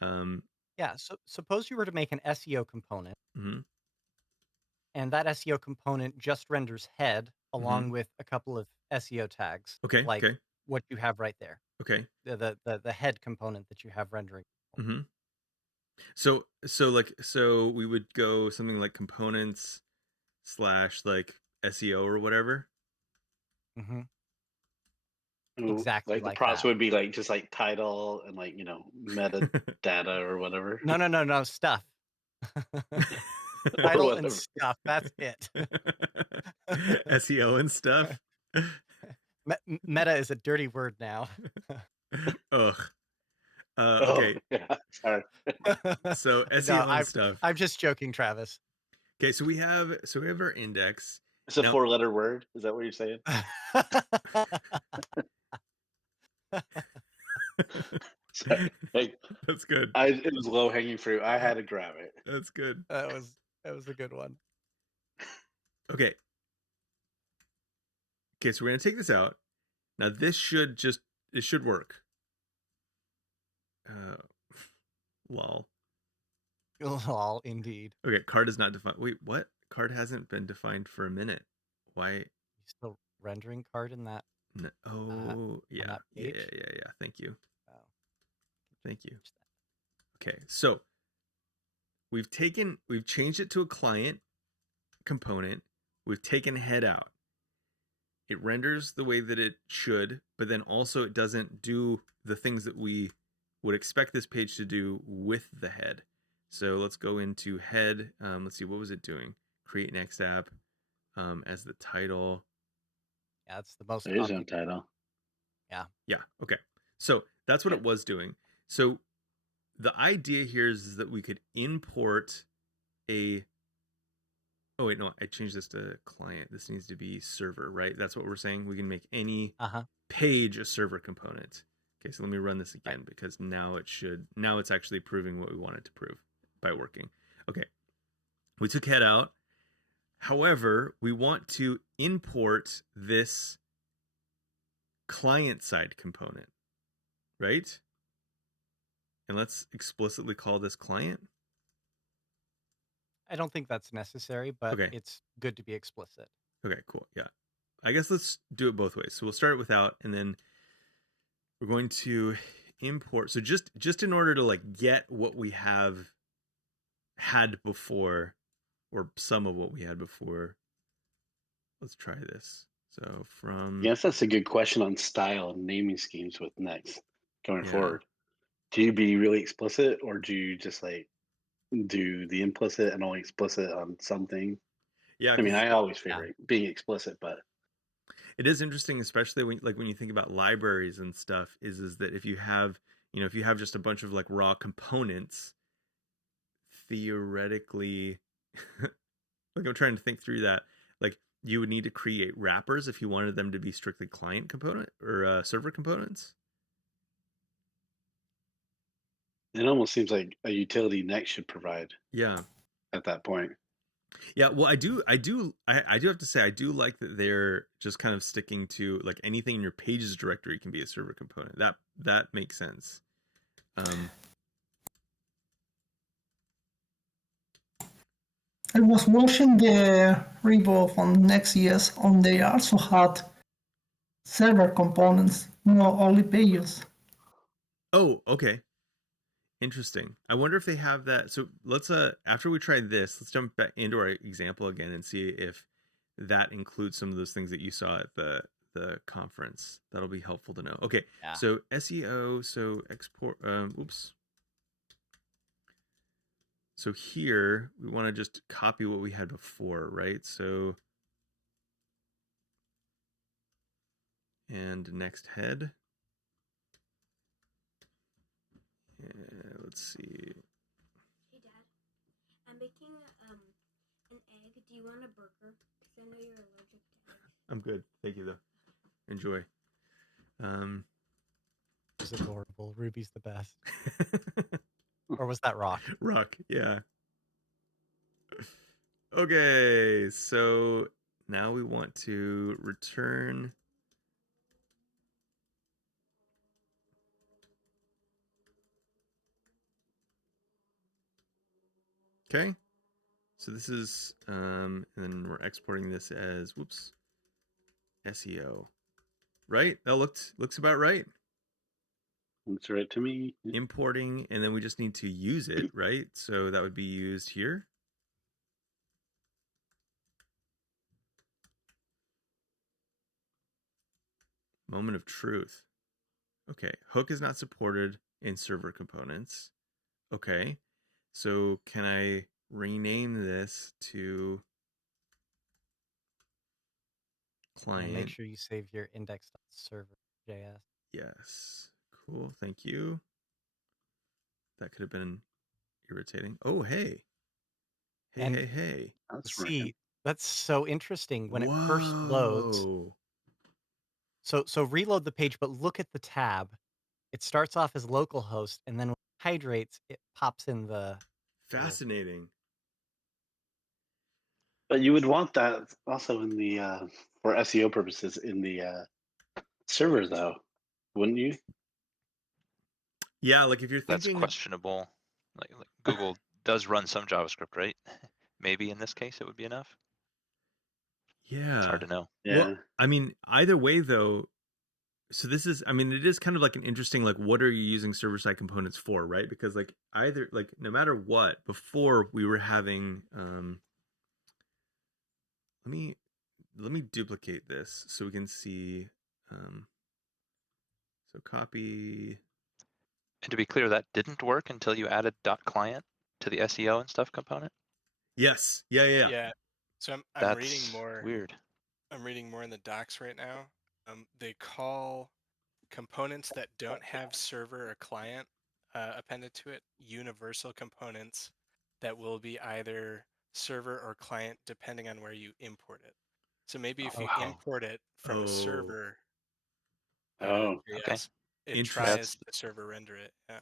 Yeah. So suppose you were to make an SEO component, and that SEO component just renders head along with a couple of SEO tags. Okay. Like what you have right there. Okay. The head component that you have rendering. So we would go something like components / like SEO or whatever. Exactly. Like the process would be like just like title and like, you know, metadata or whatever. No, stuff. Title and stuff. That's it. SEO and stuff. Meta is a dirty word now. Ugh. Okay. Yeah, sorry. So SEO and stuff. I'm just joking, Travis. Okay, so we have our index. It's a 4-letter word. Is that what you're saying? Sorry. Like, that's good. It was low hanging fruit. I had to grab it. That's good. That was a good one. Okay. Okay, so we're gonna take this out. Now this should work. Lol. Lol, indeed. Okay, card is not defined. Wait, what? Card hasn't been defined for a minute. Why? You still rendering card in that? No. Oh, yeah. That page? Yeah. Thank you. Oh. Thank you. Okay, so we've changed it to a client component. We've taken head out. It renders the way that it should, but then also it doesn't do the things that we would expect this page to do with the head. So let's go into head. Let's see, what was it doing? Create next app as the title. Yeah, it's the most. There is no title. Yeah. Okay. So that's what it was doing. So the idea here is that we could import a. Oh wait, no, I changed this to client. This needs to be server, right? That's what we're saying. We can make any page a server component. Okay, so let me run this again because now it's actually proving what we want it to prove by working. Okay, we took head out. However, we want to import this client-side component, right? And let's explicitly call this client. I don't think that's necessary, but it's good to be explicit. Okay, cool. Yeah. I guess let's do it both ways. So we'll start it without, and then we're going to import. So just in order to like get what we have had before, or some of what we had before, let's try this. So from Yes, that's a good question on style and naming schemes with Next going Yeah. forward. Do you be really explicit, or do you just like do the implicit and only explicit on something? Yeah, I mean, 'cause I always favor being explicit, but it is interesting, especially when you think about libraries and stuff, is that if you have just a bunch of like raw components, theoretically, like I'm trying to think through that, like you would need to create wrappers if you wanted them to be strictly client component or server components. it almost seems like a utility Next should provide. Yeah. At that point. Yeah, well, I do have to say I do like that they're just kind of sticking to like anything in your pages directory can be a server component. That makes sense. I was watching the repo on Next.js, and they also had server components, not only pages. Oh, okay. Interesting. I wonder if they have that. So let's after we try this, let's jump back into our example again and see if that includes some of those things that you saw at the conference. That'll be helpful to know. Okay. Yeah. So SEO, so export oops. So here we want to just copy what we had before, right? So and next head. And let's see. Hey, Dad. I'm making an egg. Do you want a burger? Because I know you're allergic to eggs. I'm good. Thank you, though. Enjoy. It's adorable. Ruby's the best. Or was that Rock? Rock, yeah. Okay, so now we want to return. Okay, so this is, and then we're exporting this as, whoops, SEO. Right? That looks about right. Looks right to me. Importing, and then we just need to use it, right? So that would be used here. Moment of truth. Okay, hook is not supported in server components. Okay, so can I rename this to client? And make sure you save your index.server.js. Yes. Cool. Thank you. That could have been irritating. Oh, hey. Hey. That's See, that's so interesting when it first loads. So reload the page, but look at the tab. It starts off as localhost, and then when it hydrates, it pops in the. Fascinating. But you would want that also in the for SEO purposes in the server, though, wouldn't you? Yeah, like if you're thinking, that's questionable. Like Google does run some JavaScript, right? Maybe in this case it would be enough. Yeah, it's hard to know. Yeah. Well, I mean, either way though. So this is, I mean, it is kind of like an interesting, like, what are you using server-side components for, right? Because like either, like, no matter what, before we were having, let me duplicate this so we can see, so copy. And to be clear, that didn't work until you added .client to the SEO and stuff component? Yes. Yeah. Yeah. So I'm That's reading more. Weird. I'm reading more in the docs right now. They call components that don't have server or client appended to it universal components that will be either server or client depending on where you import it. So maybe if you import it from a server JS, it tries to server render it. Yeah.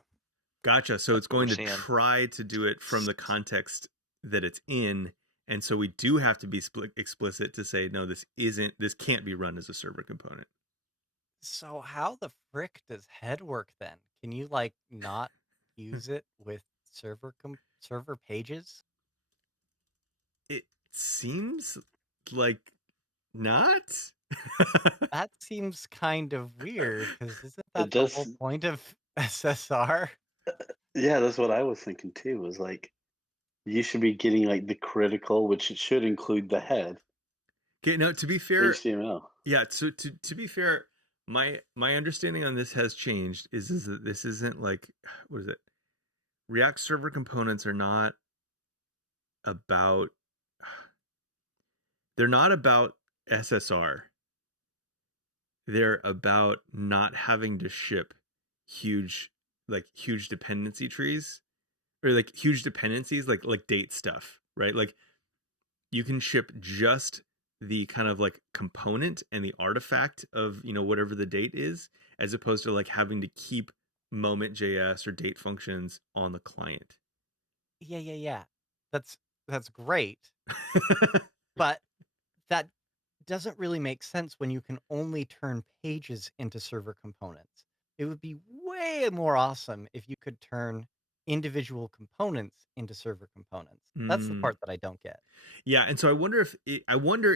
Gotcha. So it's going to try to do it from the context that it's in. And so we do have to be explicit to say, no, this can't be run as a server component. So how the frick does head work then? Can you like not use it with server pages? It seems like not. That seems kind of weird, because isn't It that the whole does. point of SSR? Yeah, that's what I was thinking too. Was like you should be getting like the critical, which it should include the head Okay, now to be fair, HTML. yeah. So to be fair, my understanding on this has changed. Is that this isn't like, what is it? React server components are not about. They're not about SSR. They're about not having to ship huge dependency trees, or like huge dependencies, like date stuff, right? Like you can ship just the kind of like component and the artifact of, whatever the date is, as opposed to like having to keep moment.js or date functions on the client. Yeah. That's great, but that doesn't really make sense when you can only turn pages into server components. It would be way more awesome if you could turn individual components into server components. That's the part that I don't get. Yeah, and so I wonder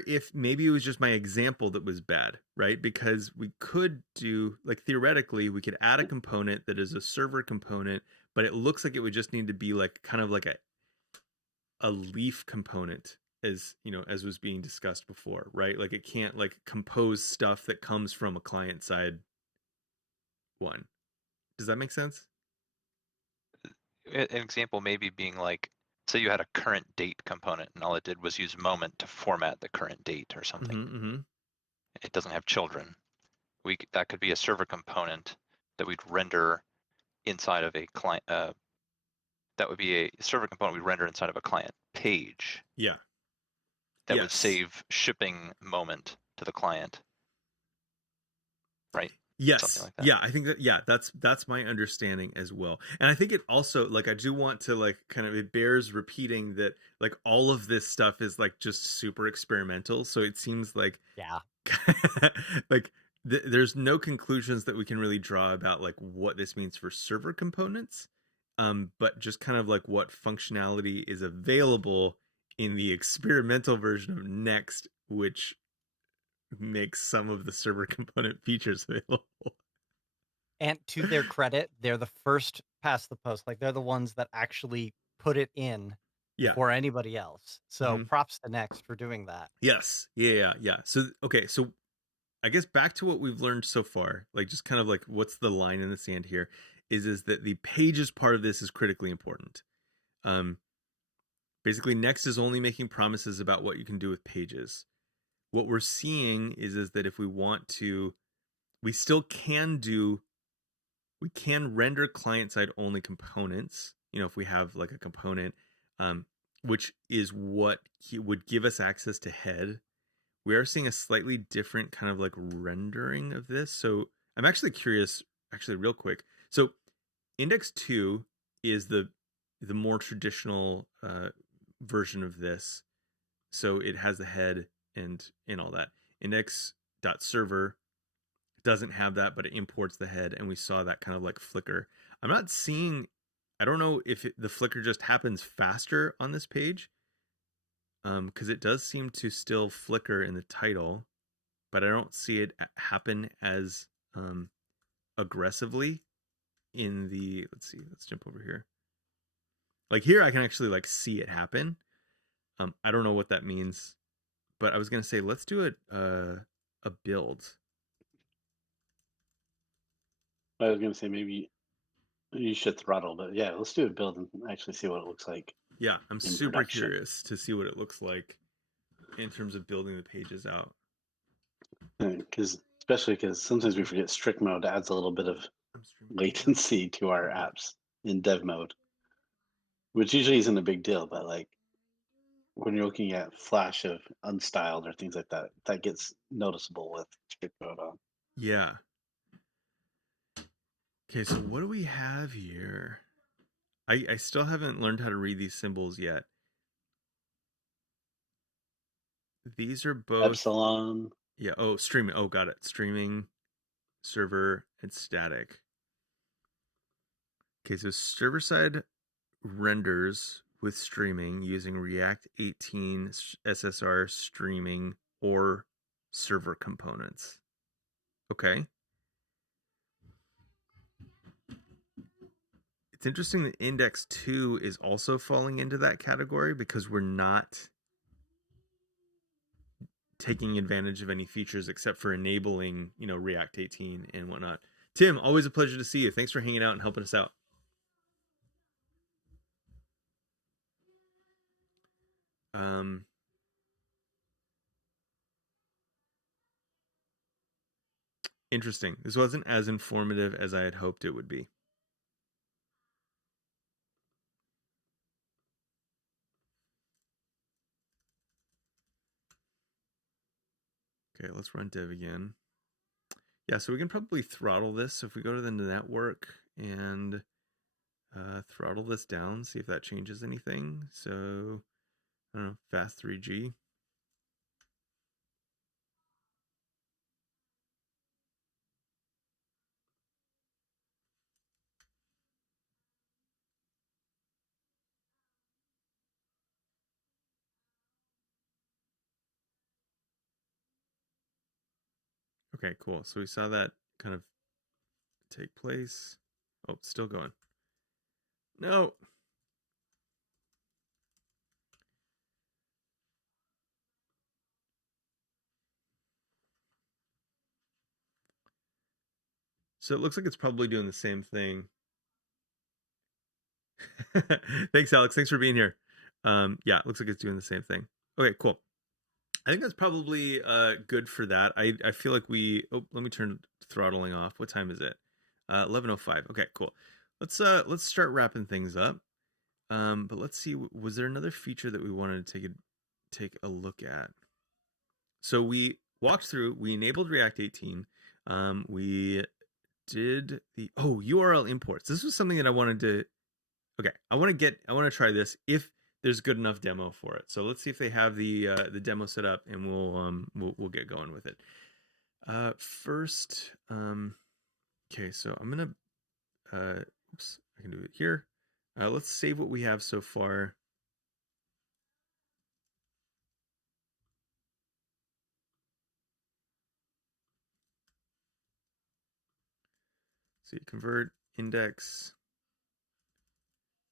if maybe it was just my example that was bad, right? Because we could do, like, theoretically we could add a component that is a server component, but it looks like it would just need to be like kind of like a leaf component, as was being discussed before, right? Like it can't like compose stuff that comes from a client side one. Does that make sense? An example maybe being like, say you had a current date component and all it did was use moment to format the current date or something. It doesn't have children. That could be a server component that we'd render inside of a client. That would be a server component we'd render inside of a client page. Yeah. That would save shipping moment to the client. Right? Yes. Something like that. Yeah, I think that's my understanding as well. And I think it also, like, I do want to, like, kind of, it bears repeating that, like, all of this stuff is like just super experimental. So it seems like, yeah, like there's no conclusions that we can really draw about like what this means for server components. But just kind of like what functionality is available in the experimental version of Next, which makes some of the server component features available. And to their credit, they're the first past the post. Like, they're the ones that actually put it in for anybody else. So props to Next for doing that. Yes. Yeah. So, okay. So I guess back to what we've learned so far, like just kind of like what's the line in the sand here, is that the pages part of this is critically important. Basically, Next is only making promises about what you can do with pages. What we're seeing is that if we want to, we still can render client-side only components, if we have like a component, which is what would give us access to head. We are seeing a slightly different kind of like rendering of this. So I'm actually curious, real quick. So index 2 is the more traditional version of this. So it has the head and all that. Index.server doesn't have that, but it imports the head, and we saw that kind of like flicker. I'm not seeing, I don't know if the flicker just happens faster on this page, because it does seem to still flicker in the title, but I don't see it happen as aggressively in the, let's jump over here. Like here I can actually like see it happen. I don't know what that means, but I was gonna say let's do a build. I was gonna say maybe you should throttle, but yeah, let's do a build and actually see what it looks like. Yeah, I'm super curious to see what it looks like in terms of building the pages out. Especially because sometimes we forget strict mode adds a little bit of latency to our apps in dev mode, which usually isn't a big deal, but like when you're looking at Flash of unstyled or things like that, that gets noticeable with strict mode on. Yeah. Okay, so what do we have here? I still haven't learned how to read these symbols yet. These are both Epsilon. Yeah. Oh, streaming. Oh, got it. Streaming, server, and static. Okay, so server side renders with streaming using React 18 SSR streaming or server components. Okay. It's interesting that index 2 is also falling into that category because we're not taking advantage of any features except for enabling, React 18 and whatnot. Tim, always a pleasure to see you. Thanks for hanging out and helping us out. Interesting. This wasn't as informative as I had hoped it would be. Okay, let's run dev again. Yeah, so we can probably throttle this. So if we go to the network and throttle this down, see if that changes anything. So, I don't know, fast 3G. Okay, cool. So we saw that kind of take place. Oh, still going. No. So it looks like it's probably doing the same thing. Thanks, Alex. Thanks for being here. Yeah, it looks like it's doing the same thing. Okay, cool. I think that's probably good for that. I feel like let me turn throttling off. What time is it? 11:05. Okay, cool. Let's start wrapping things up. But let's see, was there another feature that we wanted to take a look at? So we walked through, we enabled React 18. We did the URL imports. This was something that I wanted to I want to try this if there's good enough demo for it. So let's see if they have the demo set up, and we'll get going with it. First, okay, so I'm gonna oops, I can do it here. Let's save what we have so far. So you convert index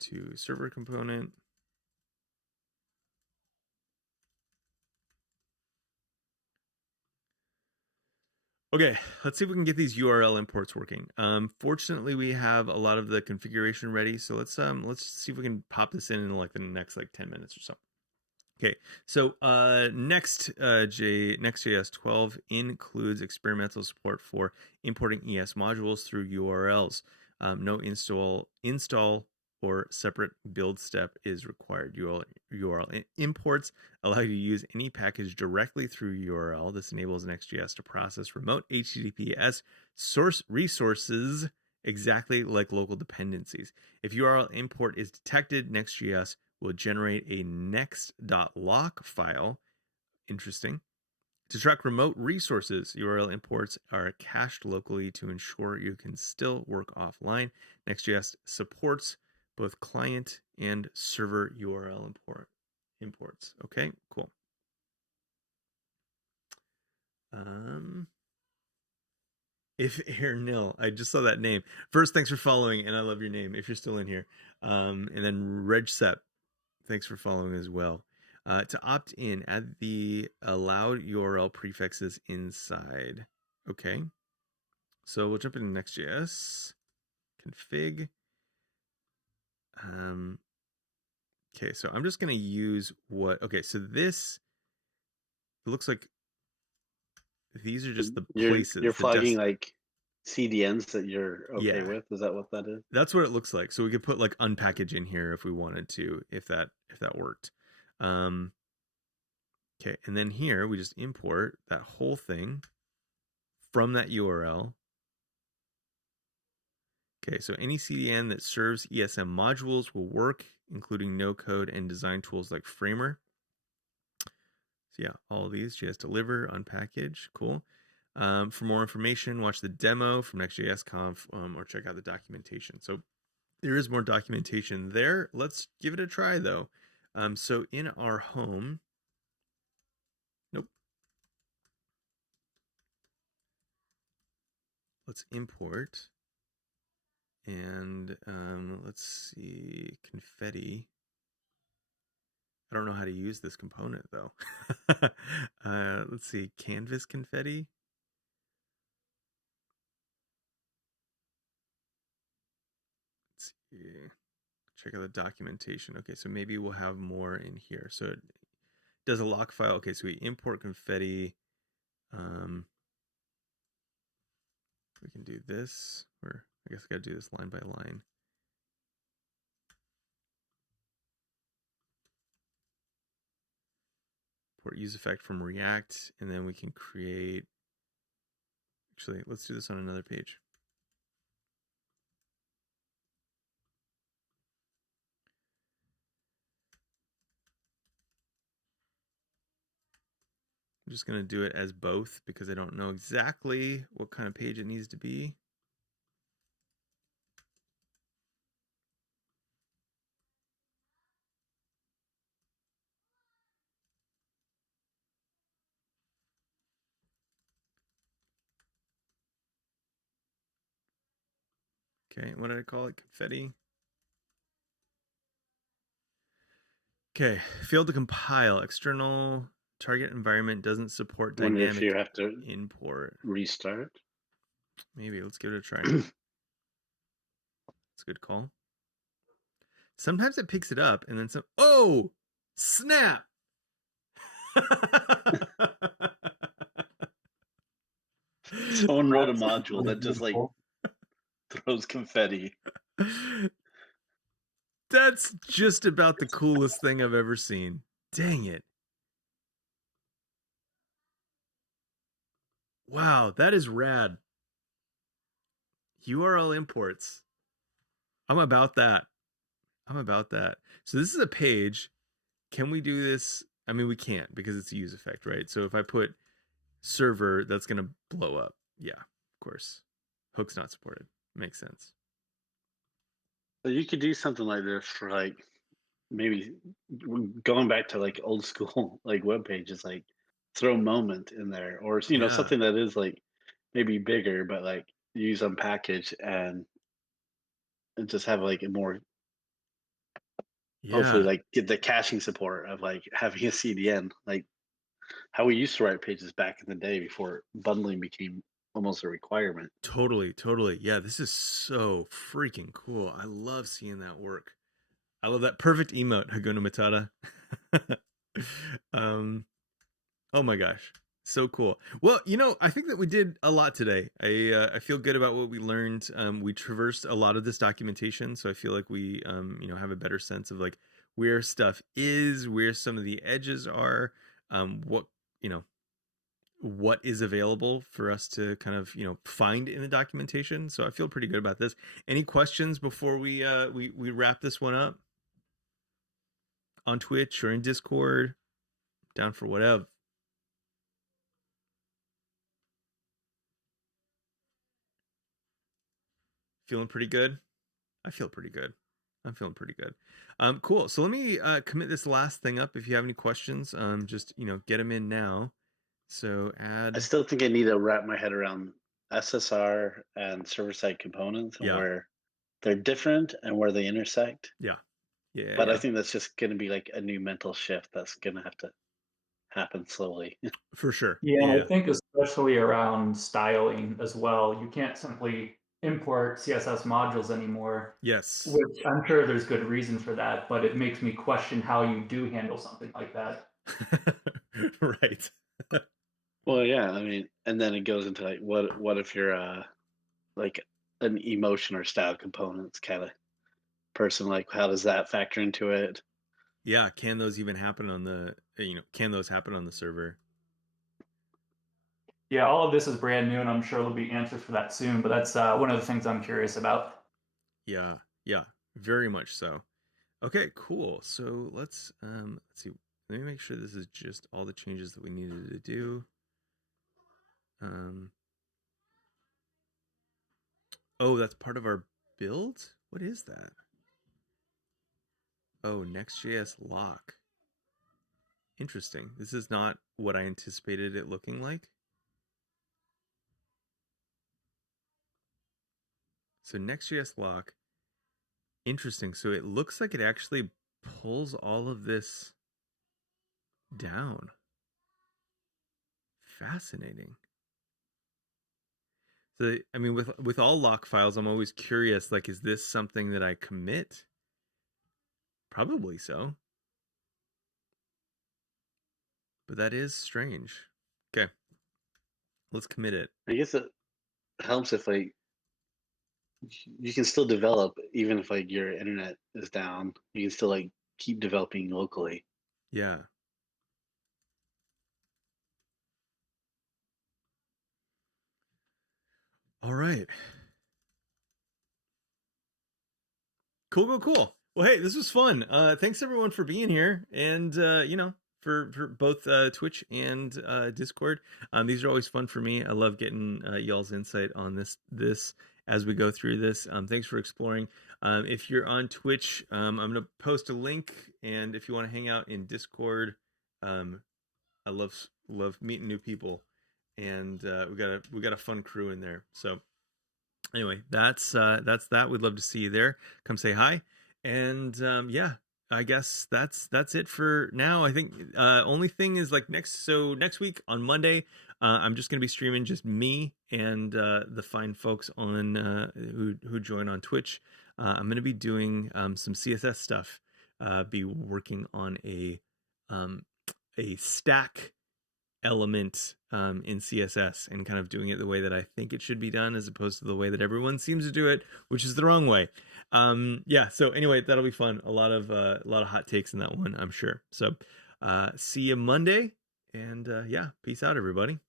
to server component. Okay, let's see if we can get these URL imports working. Fortunately, we have a lot of the configuration ready, so let's see if we can pop this in like the next 10 minutes or so. Okay, so Next.js 12 includes experimental support for importing ES modules through URLs. No install or separate build step is required. URL imports allow you to use any package directly through URL. This enables Next.js to process remote HTTPS source resources exactly like local dependencies. If URL import is detected, Next.js will generate a next.lock file. Interesting. To track remote resources, URL imports are cached locally to ensure you can still work offline. Next.js supports both client and server URL imports. Okay, cool. If air nil, I just saw that name. First, thanks for following, and I love your name if you're still in here. And then RegSep, thanks for following as well. To opt in, add the allowed URL prefixes inside. Okay. So we'll jump into Next.js config. Okay, so I'm just going to use so this, it looks like these are just the places. You're flagging like CDNs that you're okay with. Is that what that is? That's what it looks like. So we could put like unpackage in here if we wanted to, if that worked. Okay, and then here we just import that whole thing from that URL. Okay, so any CDN that serves ESM modules will work, including no code and design tools like Framer. So yeah, all of these, JS deliver, unpackage, cool. For more information, watch the demo from Next.js Conf or check out the documentation. So there is more documentation there. Let's give it a try though. So in our home, let's import. And let's see, confetti. I don't know how to use this component though. Let's see, canvas confetti. Let's see. Check out the documentation. Okay, so maybe we'll have more in here. So it does a lock file. Okay, so we import confetti. We can do this, or I guess I gotta do this line by line. Import use effect from React, and then we can create. Actually, let's do this on another page. I'm just going to do it as both because I don't know exactly what kind of page it needs to be. Okay, what did I call it? Confetti. Okay, failed to compile. External target environment doesn't support Wonder dynamic if you have to import. restart. Maybe, let's give it a try. That's a good call. Sometimes it picks it up and then some. Oh, snap! Someone wrote a module that just like throws confetti. That's just about the coolest thing I've ever seen. Dang it. Wow, that is rad. URL imports. I'm about that. So this is a page. Can we do this? I mean, we can't because it's a use effect, right? So if I put server, that's going to blow up. Yeah, of course. Hook's not supported. Makes sense. So you could do something like this for like maybe going back to like old school like web pages, like throw moment in there, or something that is like maybe bigger, but like use unpackage and just have like a more hopefully like get the caching support of like having a CDN, like how we used to write pages back in the day before bundling became almost a requirement. Totally. Yeah, this is so freaking cool. I love seeing that work. I love that perfect emote, Hakuna Matata. Oh my gosh, so cool. Well, I think that we did a lot today. I feel good about what we learned. We traversed a lot of this documentation, so I feel like we have a better sense of like where stuff is, where some of the edges are, what is available for us to kind of find in the documentation. So I feel pretty good about this. Any questions before we wrap this one up? On Twitch or in Discord? Down for whatever. Feeling pretty good? I feel pretty good. I'm feeling pretty good. Cool. So let me commit this last thing up. If you have any questions, just get them in now. So add. I still think I need to wrap my head around SSR and server-side components and where they're different and where they intersect. Yeah. But I think that's just going to be like a new mental shift that's going to have to happen slowly. For sure. Yeah, I think especially around styling as well. You can't simply import CSS modules anymore. Yes. Which I'm sure there's good reason for that, but it makes me question how you do handle something like that. Right. Well, yeah, I mean, and then it goes into like, what if you're like an emotion or style components kind of person? Like, how does that factor into it? Yeah, can those even happen on the can those happen on the server? Yeah, all of this is brand new, and I'm sure there'll be answers for that soon. But that's one of the things I'm curious about. Yeah, very much so. Okay, cool. So let's see. Let me make sure this is just all the changes that we needed to do. Oh, that's part of our build? What is that? Oh, Next.js lock. Interesting. This is not what I anticipated it looking like. So Next.js lock. Interesting. So it looks like it actually pulls all of this down. Fascinating. So I mean, with all lock files, I'm always curious. Like, is this something that I commit? Probably so. But that is strange. Okay. Let's commit it. I guess it helps if like you can still develop even if like your internet is down. You can still like keep developing locally. Yeah. All right. Cool. Well, hey, this was fun. Thanks everyone for being here, and for both Twitch and Discord. These are always fun for me. I love getting y'all's insight on this as we go through this. Thanks for exploring. If you're on Twitch, I'm gonna post a link, and if you want to hang out in Discord, I love meeting new people, and we got a fun crew in there. So anyway, that's that. We'd love to see you there. Come say hi, and yeah, I guess that's it for now. I think only thing is like next week on Monday, I'm just gonna be streaming just me and the fine folks on who join on Twitch. I'm gonna be doing some CSS stuff. Be working on a stack element in CSS and kind of doing it the way that I think it should be done as opposed to the way that everyone seems to do it, which is the wrong way. Yeah, so anyway, that'll be fun. A lot of hot takes in that one, I'm sure. So see you Monday, and yeah, peace out everybody.